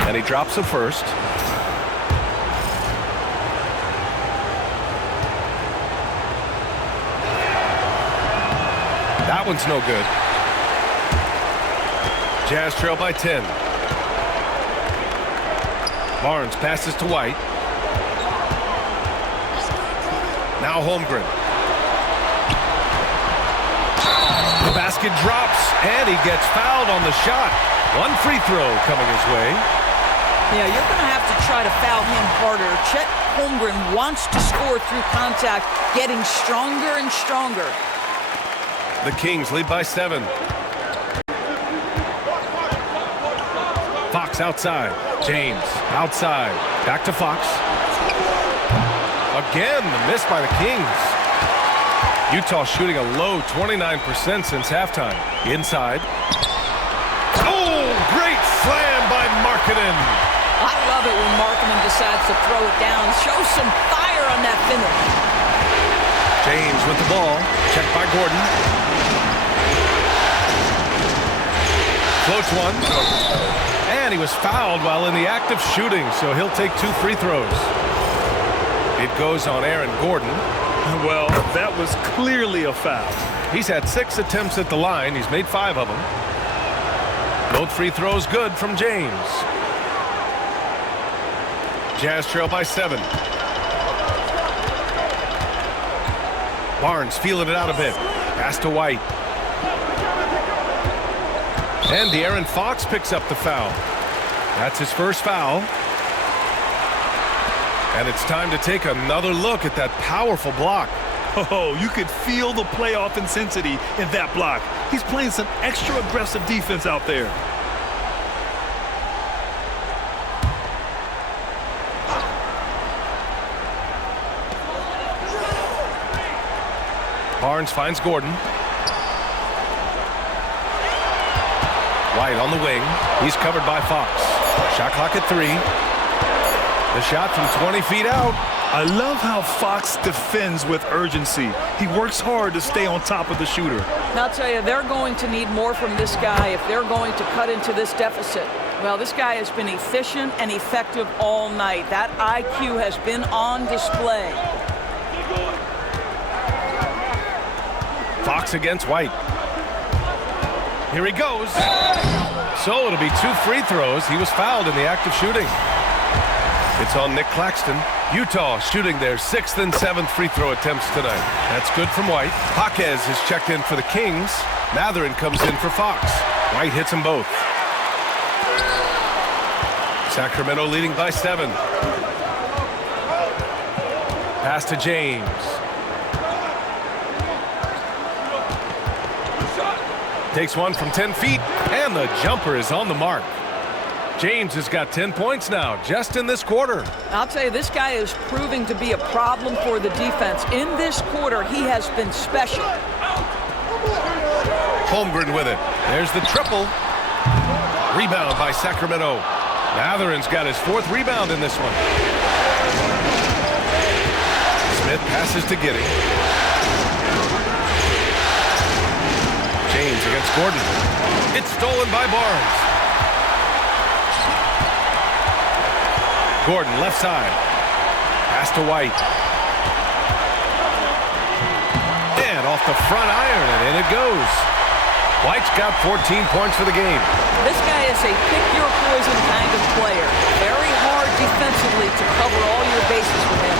And he drops the first. That one's no good. Jazz trail by 10. Barnes passes to White. Now Holmgren. The basket drops, and he gets fouled on the shot. One free throw coming his way. Yeah, you're going to have to try to foul him harder. Chet Holmgren wants to score through contact, getting stronger and stronger. The Kings lead by 7. Fox outside. James outside. Back to Fox. Again, the miss by the Kings. Utah shooting a low 29% since halftime. Inside. Oh, great slam by Markkanen. I love it when Markkanen decides to throw it down. Show some fire on that finish. James with the ball. Checked by Gordon. Floats one. And he was fouled while in the act of shooting, so he'll take 2 free throws. It goes on Aaron Gordon. Well, that was clearly a foul. He's had 6 attempts at the line. He's made 5 of them. Both free throws good from James. Jazz trail by 7. Barnes feeling it out a bit. Pass to White. And De'Aaron Fox picks up the foul. That's his first foul. And it's time to take another look at that powerful block. Oh, you could feel the playoff intensity in that block. He's playing some extra aggressive defense out there. Barnes finds Gordon. White on the wing. He's covered by Fox. Shot clock at 3. The shot from 20 feet out. I love how Fox defends with urgency. He works hard to stay on top of the shooter. And I'll tell you, they're going to need more from this guy if they're going to cut into this deficit. Well, this guy has been efficient and effective all night. That IQ has been on display. Fox against White. Here he goes. So it'll be 2 free throws. He was fouled in the act of shooting. It's on Nick Claxton. Utah shooting their 6th and 7th free throw attempts tonight. That's good from White. Jaquez is checked in for the Kings. Mathurin comes in for Fox. White hits them both. Sacramento leading by 7. Pass to James. Takes one from 10 feet, and the jumper is on the mark. James has got 10 points now, just in this quarter. I'll tell you, this guy is proving to be a problem for the defense. In this quarter, he has been special. Holmgren with it. There's the triple. Rebound by Sacramento. Matherin's got his 4th rebound in this one. Smith passes to Giddey. James against Gordon. It's stolen by Barnes. Gordon left side. Pass to White. And off the front iron, and in it goes. White's got 14 points for the game. This guy is a pick-your-poison kind of player. Very hard defensively to cover all your bases with him.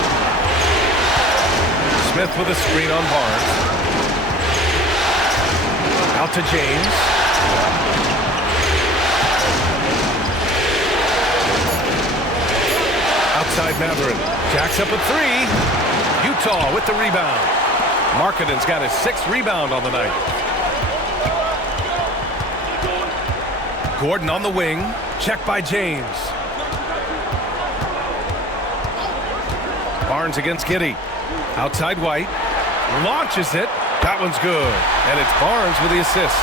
Smith with a screen on Barnes. Out to James. Outside Mathurin. Jacks up a 3. Utah with the rebound. Markkanen's got his 6th rebound on the night. Gordon on the wing. Checked by James. Barnes against Giddey. Outside White. Launches it. That one's good. And it's Barnes with the assist.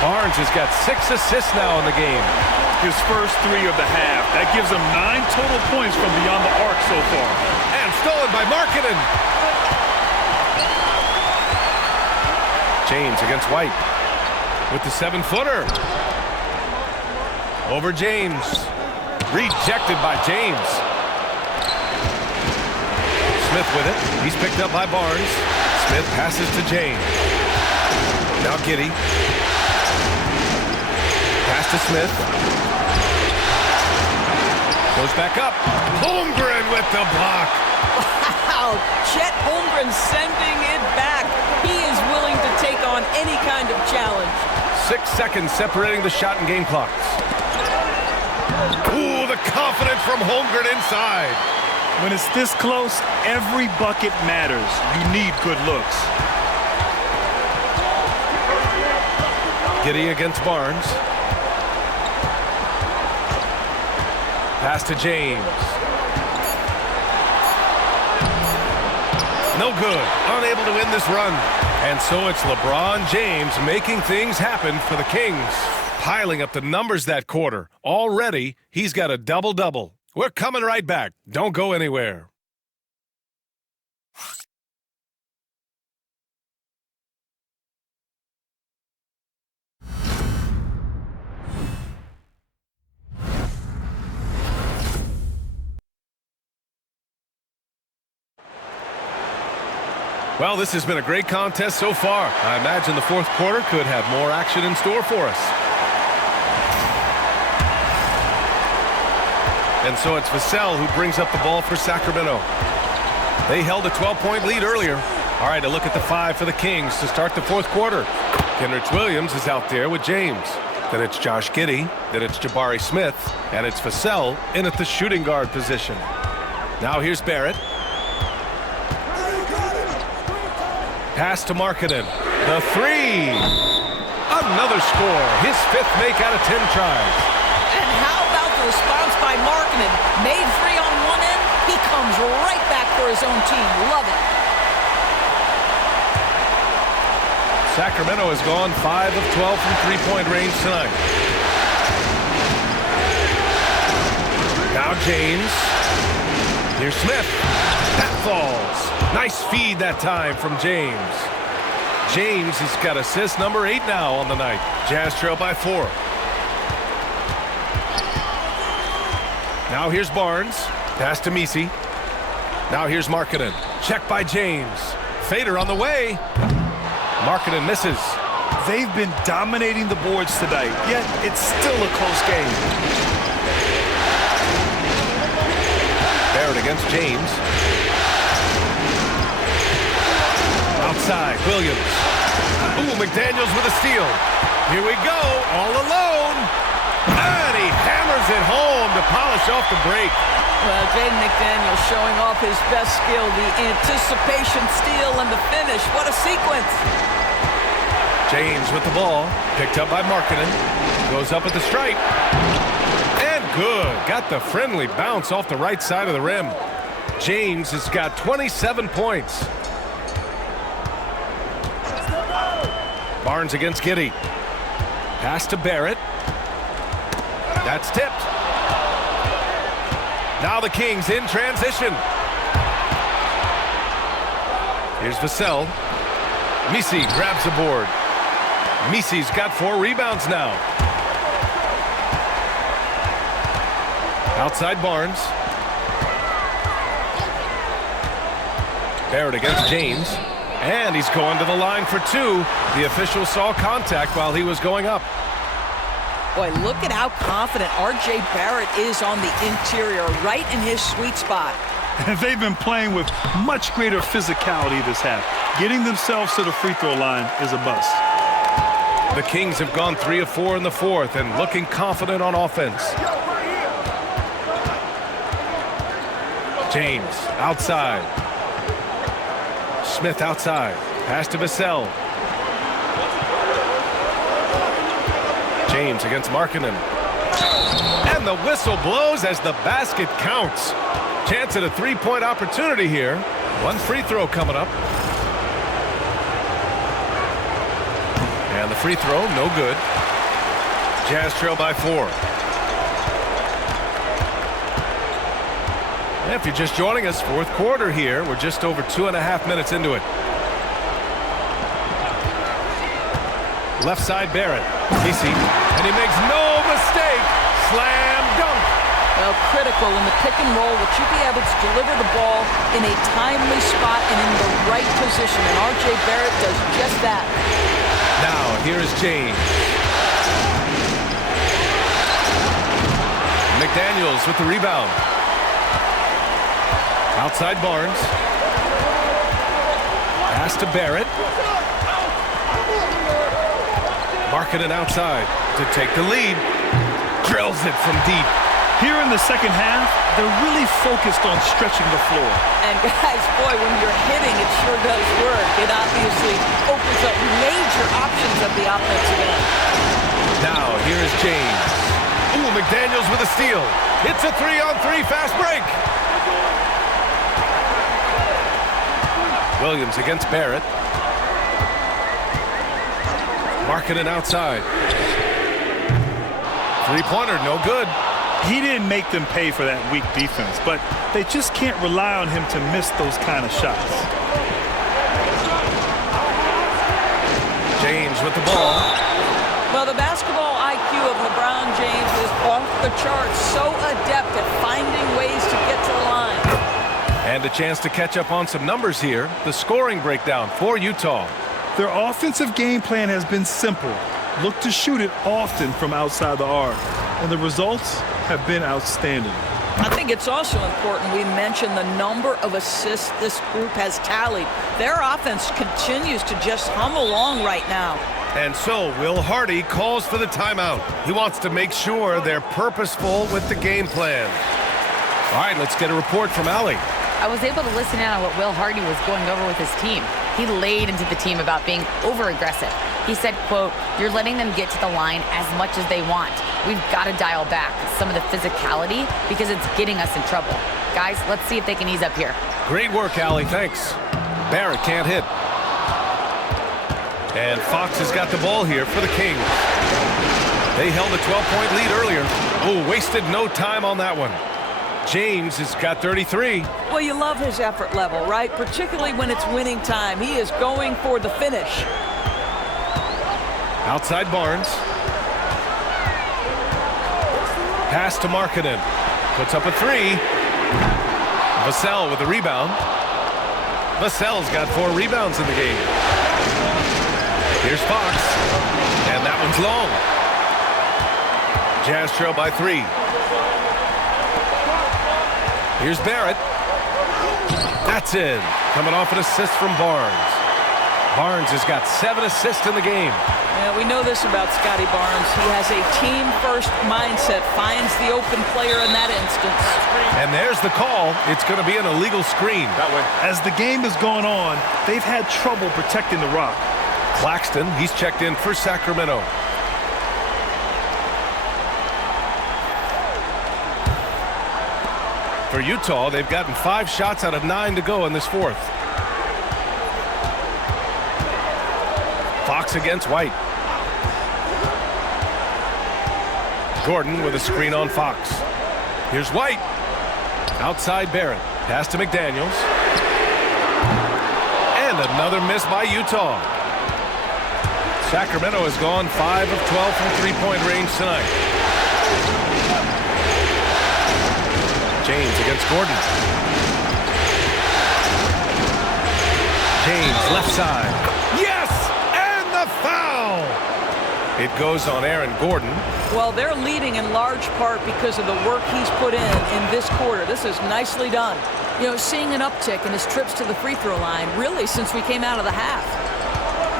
Barnes has got 6 assists now in the game. His first 3 of the half. That gives him 9 total points from beyond the arc so far. And stolen by Markkanen. James against White. With the 7-footer. Over James. Rejected by James. Smith with it. He's picked up by Barnes. Smith passes to James. Now Giddey. Pass to Smith. Goes back up. Holmgren with the block. Wow, Chet Holmgren sending it back. He is willing to take on any kind of challenge. 6 seconds separating the shot and game clocks. Ooh, the confidence from Holmgren inside. When it's this close, every bucket matters. You need good looks. Giddey against Barnes. Pass to James. No good. Unable to win this run. And so it's LeBron James making things happen for the Kings. Piling up the numbers that quarter. Already, he's got a double-double. We're coming right back. Don't go anywhere. Well, this has been a great contest so far. I imagine the fourth quarter could have more action in store for us. And so it's Vassell who brings up the ball for Sacramento. They held a 12-point lead earlier. All right, a look at the 5 for the Kings to start the fourth quarter. Kenrich Williams is out there with James. Then it's Josh Giddey. Then it's Jabari Smith. And it's Vassell in at the shooting guard position. Now here's Barrett. Pass to Markkanen. The 3. Another score. His 5th make out of 10 tries. And how about the response by Markkanen? Made free on one end, he comes right back for his own team. Love it. Sacramento has gone 5 of 12 from three-point range tonight. Now James. Here's Smith. That falls. Nice feed that time from James. James has got assist number 8 now on the night. Jazz trail by 4. Now here's Barnes. Pass to Messi. Now here's Markkanen. Check by James. Fader on the way. Markkanen misses. They've been dominating the boards tonight, yet it's still a close game. Barrett against James. Outside, Williams. Ooh, McDaniels with a steal. Here we go, all alone. And he hammers it home to polish off the break. Well, Jaden McDaniels showing off his best skill, the anticipation steal and the finish. What a sequence. James with the ball, picked up by Markkanen. Goes up at the stripe. And good. Got the friendly bounce off the right side of the rim. James has got 27 points. Barnes against Giddey. Pass to Barrett. That's tipped. Now the Kings in transition. Here's Vassell. Messi grabs the board. Messi's got 4 rebounds now. Outside Barnes. Barrett against James. And he's going to the line for 2. The official saw contact while he was going up. Boy, look at how confident R.J. Barrett is on the interior, right in his sweet spot. And they've been playing with much greater physicality this half. Getting themselves to the free throw line is a bust. The Kings have gone 3 of 4 in the fourth and looking confident on offense. James outside. Smith outside. Pass to Vassell. James against Markkanen. And the whistle blows as the basket counts. Chance at a 3-point opportunity here. 1 free throw coming up. And the free throw, no good. Jazz trail by 4. If you're just joining us, fourth quarter here. We're just over 2.5 minutes into it. Left side, Barrett. Messi, and he makes no mistake. Slam dunk. Well, critical in the pick and roll that you be able to deliver the ball in a timely spot and in the right position. And R.J. Barrett does just that. Now, here is James. McDaniels with the rebound. Outside Barnes. Pass to Barrett. Markkanen outside to take the lead. Drills it from deep. Here in the second half, they're really focused on stretching the floor. And guys, boy, when you're hitting, it sure does work. It obviously opens up major options at the offensive end. Now, here is James. Ooh, McDaniels with a steal. It's a 3-on-3 fast break. Williams against Barrett. Markkanen outside. Three-pointer, no good. He didn't make them pay for that weak defense, but they just can't rely on him to miss those kind of shots. James with the ball. Well, the basketball IQ of LeBron James is off the charts. So adept at finding ways to get to the line. And a chance to catch up on some numbers here. The scoring breakdown for Utah. Their offensive game plan has been simple. Look to shoot it often from outside the arc. And the results have been outstanding. I think it's also important we mention the number of assists this group has tallied. Their offense continues to just hum along right now. And so Will Hardy calls for the timeout. He wants to make sure they're purposeful with the game plan. All right, let's get a report from Allie. I was able to listen in on what Will Hardy was going over with his team. He laid into the team about being over-aggressive. He said, quote, "You're letting them get to the line as much as they want. We've got to dial back some of the physicality because it's getting us in trouble. Guys, let's see if they can ease up here." Great work, Allie. Thanks. Barrett can't hit. And Fox has got the ball here for the Kings. They held a 12-point lead earlier. Oh, wasted no time on that one. James has got 33. Well, you love his effort level, right? Particularly when it's winning time. He is going for the finish. Outside Barnes. Pass to Markkanen. Puts up a three. Vassell with the rebound. Vassell's got 4 rebounds in the game. Here's Fox. And that one's long. Jazz trail by 3. Here's Barrett. That's in. Coming off an assist from Barnes. Barnes has got 7 assists in the game. Yeah, we know this about Scotty Barnes. He has a team-first mindset, finds the open player in that instance. And there's the call. It's going to be an illegal screen. That way. As the game has gone on, they've had trouble protecting the rock. Claxton, he's checked in for Sacramento. For Utah, they've gotten 5 shots out of 9 to go in this fourth. Fox against White. Gordon with a screen on Fox. Here's White. Outside Barrett. Pass to McDaniels. And another miss by Utah. Sacramento has gone 5 of 12 from three-point range tonight. James against Gordon. James left side. Yes! And the foul! It goes on Aaron Gordon. Well, they're leading in large part because of the work he's put in this quarter. This is nicely done. You know, seeing an uptick in his trips to the free throw line, really, since we came out of the half.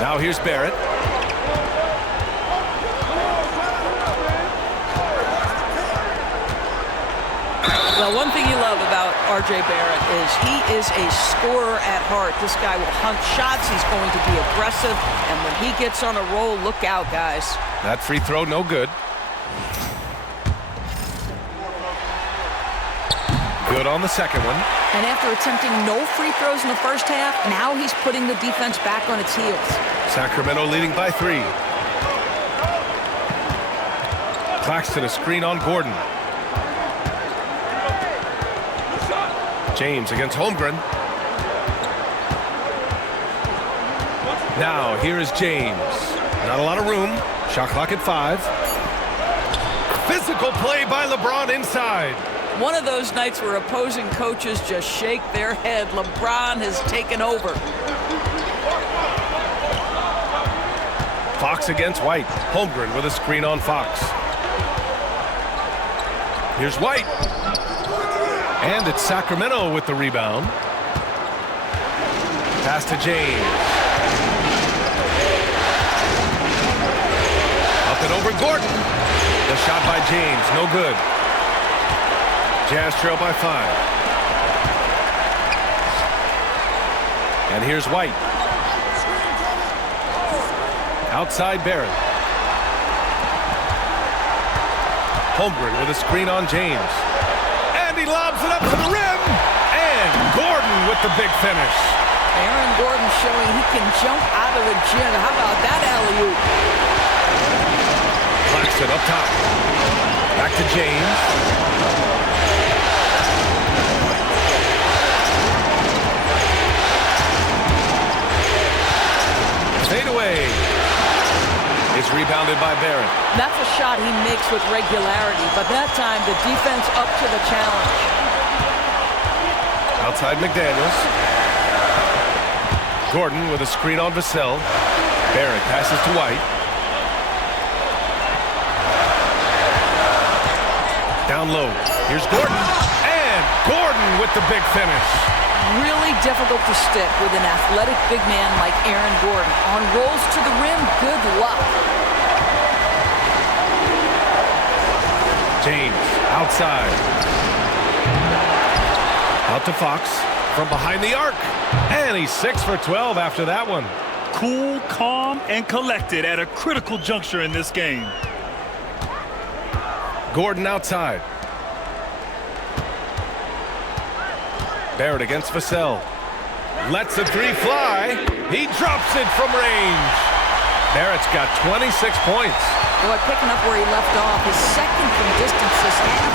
Now here's Barrett. Well, one thing you love about R.J. Barrett is he is a scorer at heart. This guy will hunt shots. He's going to be aggressive. And when he gets on a roll, look out, guys. That free throw, no good. Good on the second one. And after attempting no free throws in the first half, now he's putting the defense back on its heels. Sacramento leading by 3. Claxton a screen on Gordon. James against Holmgren. Now here is James. Not a lot of room. Shot clock at 5. Physical play by LeBron inside. One of those nights where opposing coaches just shake their head. LeBron has taken over. Fox against White. Holmgren with a screen on Fox. Here's White. And it's Sacramento with the rebound. Pass to James. Up and over Gordon. The shot by James, no good. Jazz trail by 5. And here's White. Outside Barrett. Holmgren with a screen on James. And he lobs it up to the rim. And Gordon with the big finish. Aaron Gordon showing he can jump out of the gym. How about that alley-oop? Claxton up top. Back to James. Fade away. It's rebounded by Barrett. That's a shot he makes with regularity, but that time the defense up to the challenge. Outside McDaniels. Gordon with a screen on Vassell. Barrett passes to White. Down low. Here's Gordon. And Gordon with the big finish. Really difficult to stick with an athletic big man like Aaron Gordon. On rolls to the rim, good luck. James outside. Out to Fox from behind the arc. And he's 6 for 12 after that one. Cool, calm, and collected at a critical juncture in this game. Gordon outside. Barrett against Vassell. Lets the three fly. He drops it from range. Barrett's got 26 points. Boy, picking up where he left off. His second from distance this half,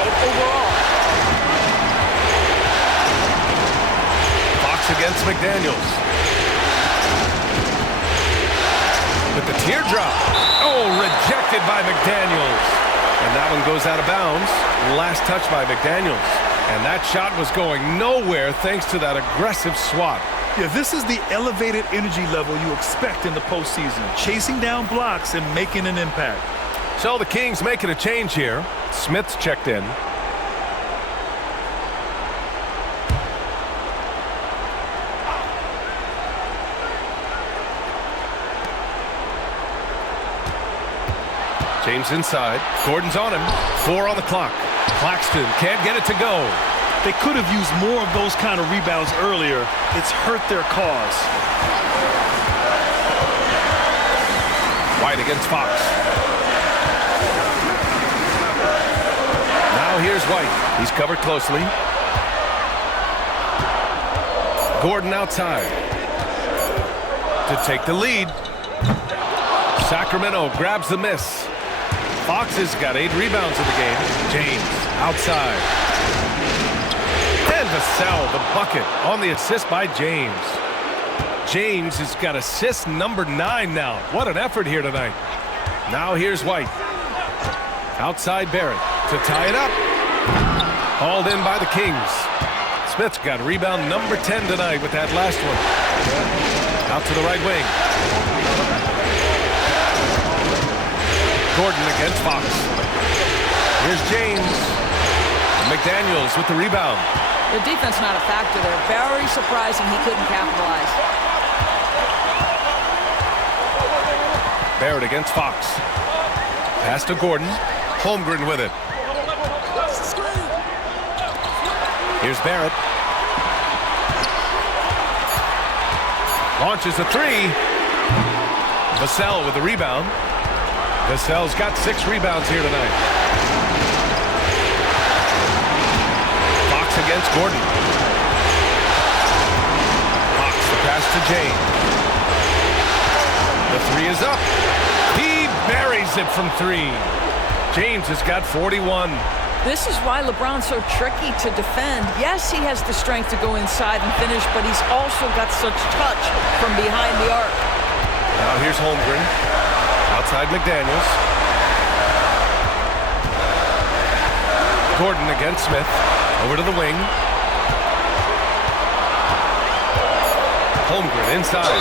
5 overall. Fox against McDaniels. With the teardrop. Oh, rejected by McDaniels. And that one goes out of bounds. Last touch by McDaniels. And that shot was going nowhere thanks to that aggressive swat. Yeah, this is the elevated energy level you expect in the postseason. Chasing down blocks and making an impact. So the Kings making a change here. Smith's checked in. James inside. Gordon's on him. 4 on the clock. Claxton can't get it to go. They could have used more of those kind of rebounds earlier. It's hurt their cause. White against Fox. Now here's White. He's covered closely. Gordon outside to take the lead. Sacramento grabs the miss. Fox has got 8 rebounds in the game. James outside. And Vassell, the bucket on the assist by James. James has got assist number 9 now. What an effort here tonight. Now here's White. Outside Barrett to tie it up. Hauled in by the Kings. Smith's got rebound number 10 tonight with that last one. Out to the right wing. Gordon against Fox. Here's James. McDaniels with the rebound. The defense not a factor there. Very surprising he couldn't capitalize. Barrett against Fox. Pass to Gordon. Holmgren with it. Here's Barrett. Launches a 3. Vassell with the rebound. Vassell's got 6 rebounds here tonight. Fox against Gordon. Fox, the pass to James. The 3 is up. He buries it from 3. James has got 41. This is why LeBron's so tricky to defend. Yes, he has the strength to go inside and finish, but he's also got such touch from behind the arc. Now here's Holmgren. Outside McDaniels. Gordon against Smith. Over to the wing. Holmgren inside.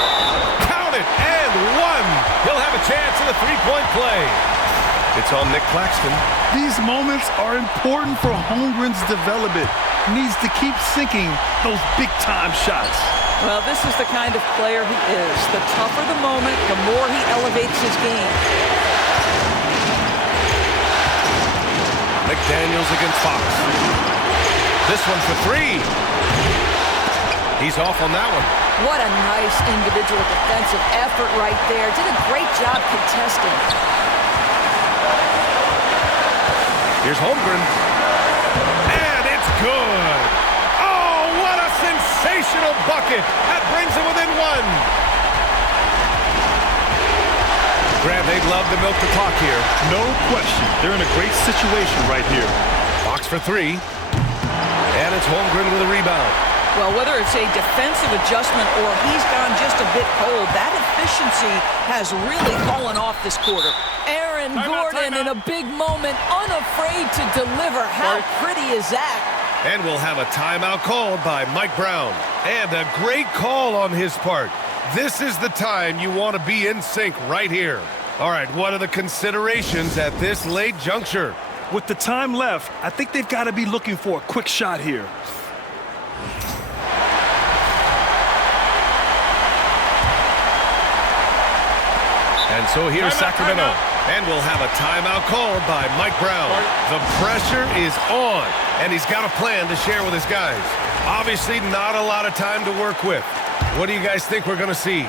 Count it, and 1. He'll have a chance in the 3-point play. It's on Nick Claxton. These moments are important for Holmgren's development. He needs to keep sinking those big-time shots. Well, this is the kind of player he is. The tougher the moment, the more he elevates his game. McDaniels against Fox. This one for three. He's off on that one. What a nice individual defensive effort right there. Did a great job contesting. Here's Holmgren. And it's good. Oh, what a sensational bucket. That brings him within one. Grant, they'd love to milk the clock here. No question. They're in a great situation right here. Fox for three. And it's Holmgren with a rebound. Well, whether it's a defensive adjustment or he's gone just a bit cold, that efficiency has really fallen off this quarter. Aaron Gordon in a big moment, unafraid to deliver. How pretty is that? And we'll have a timeout called by Mike Brown. And a great call on his part. This is the time you want to be in sync right here. All right, what are the considerations at this late juncture? With the time left, I think they've got to be looking for a quick shot here. And so here's Sacramento. And we'll have a timeout called by Mike Brown. The pressure is on, and he's got a plan to share with his guys. Obviously, not a lot of time to work with. What do you guys think we're going to see?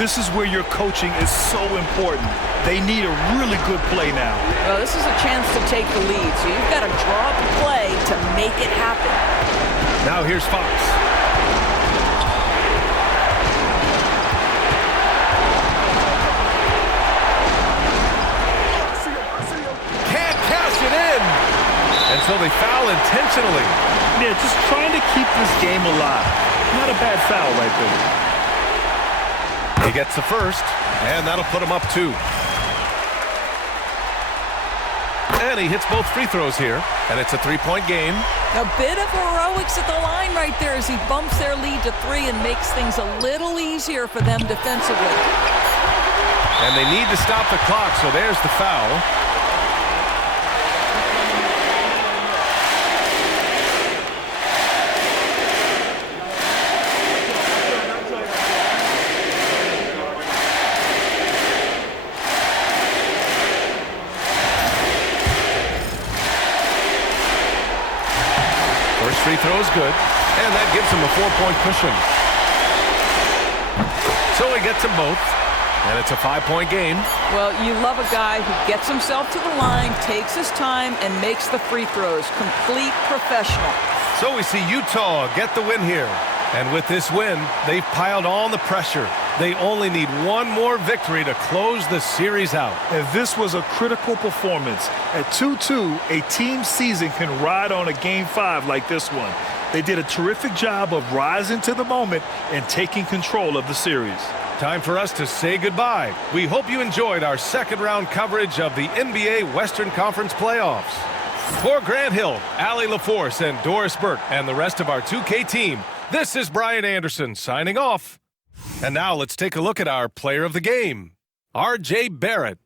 This is where your coaching is so important. They need a really good play now. Well, this is a chance to take the lead, so you've got to draw up a play to make it happen. Now here's Fox. And so they foul intentionally. Yeah, just trying to keep this game alive. Not a bad foul right there. He gets the first, and that'll put him up two. And he hits both free throws here, and it's a three-point game. A bit of heroics at the line right there as he bumps their lead to three and makes things a little easier for them defensively. And they need to stop the clock, so there's the foul. Free throw is good, and that gives him a 4-point cushion. So he gets them both, and it's a 5-point game. Well, you love a guy who gets himself to the line, takes his time, and makes the free throws. Complete professional. So we see Utah get the win here. And with this win, they've piled on the pressure. They only need one more victory to close the series out. And this was a critical performance. At 2-2, a team season can ride on a Game 5 like this one. They did a terrific job of rising to the moment and taking control of the series. Time for us to say goodbye. We hope you enjoyed our second-round coverage of the NBA Western Conference playoffs. For Grant Hill, Allie LaForce, and Doris Burt, and the rest of our 2K team, this is Brian Anderson signing off. And now let's take a look at our player of the game, R.J. Barrett.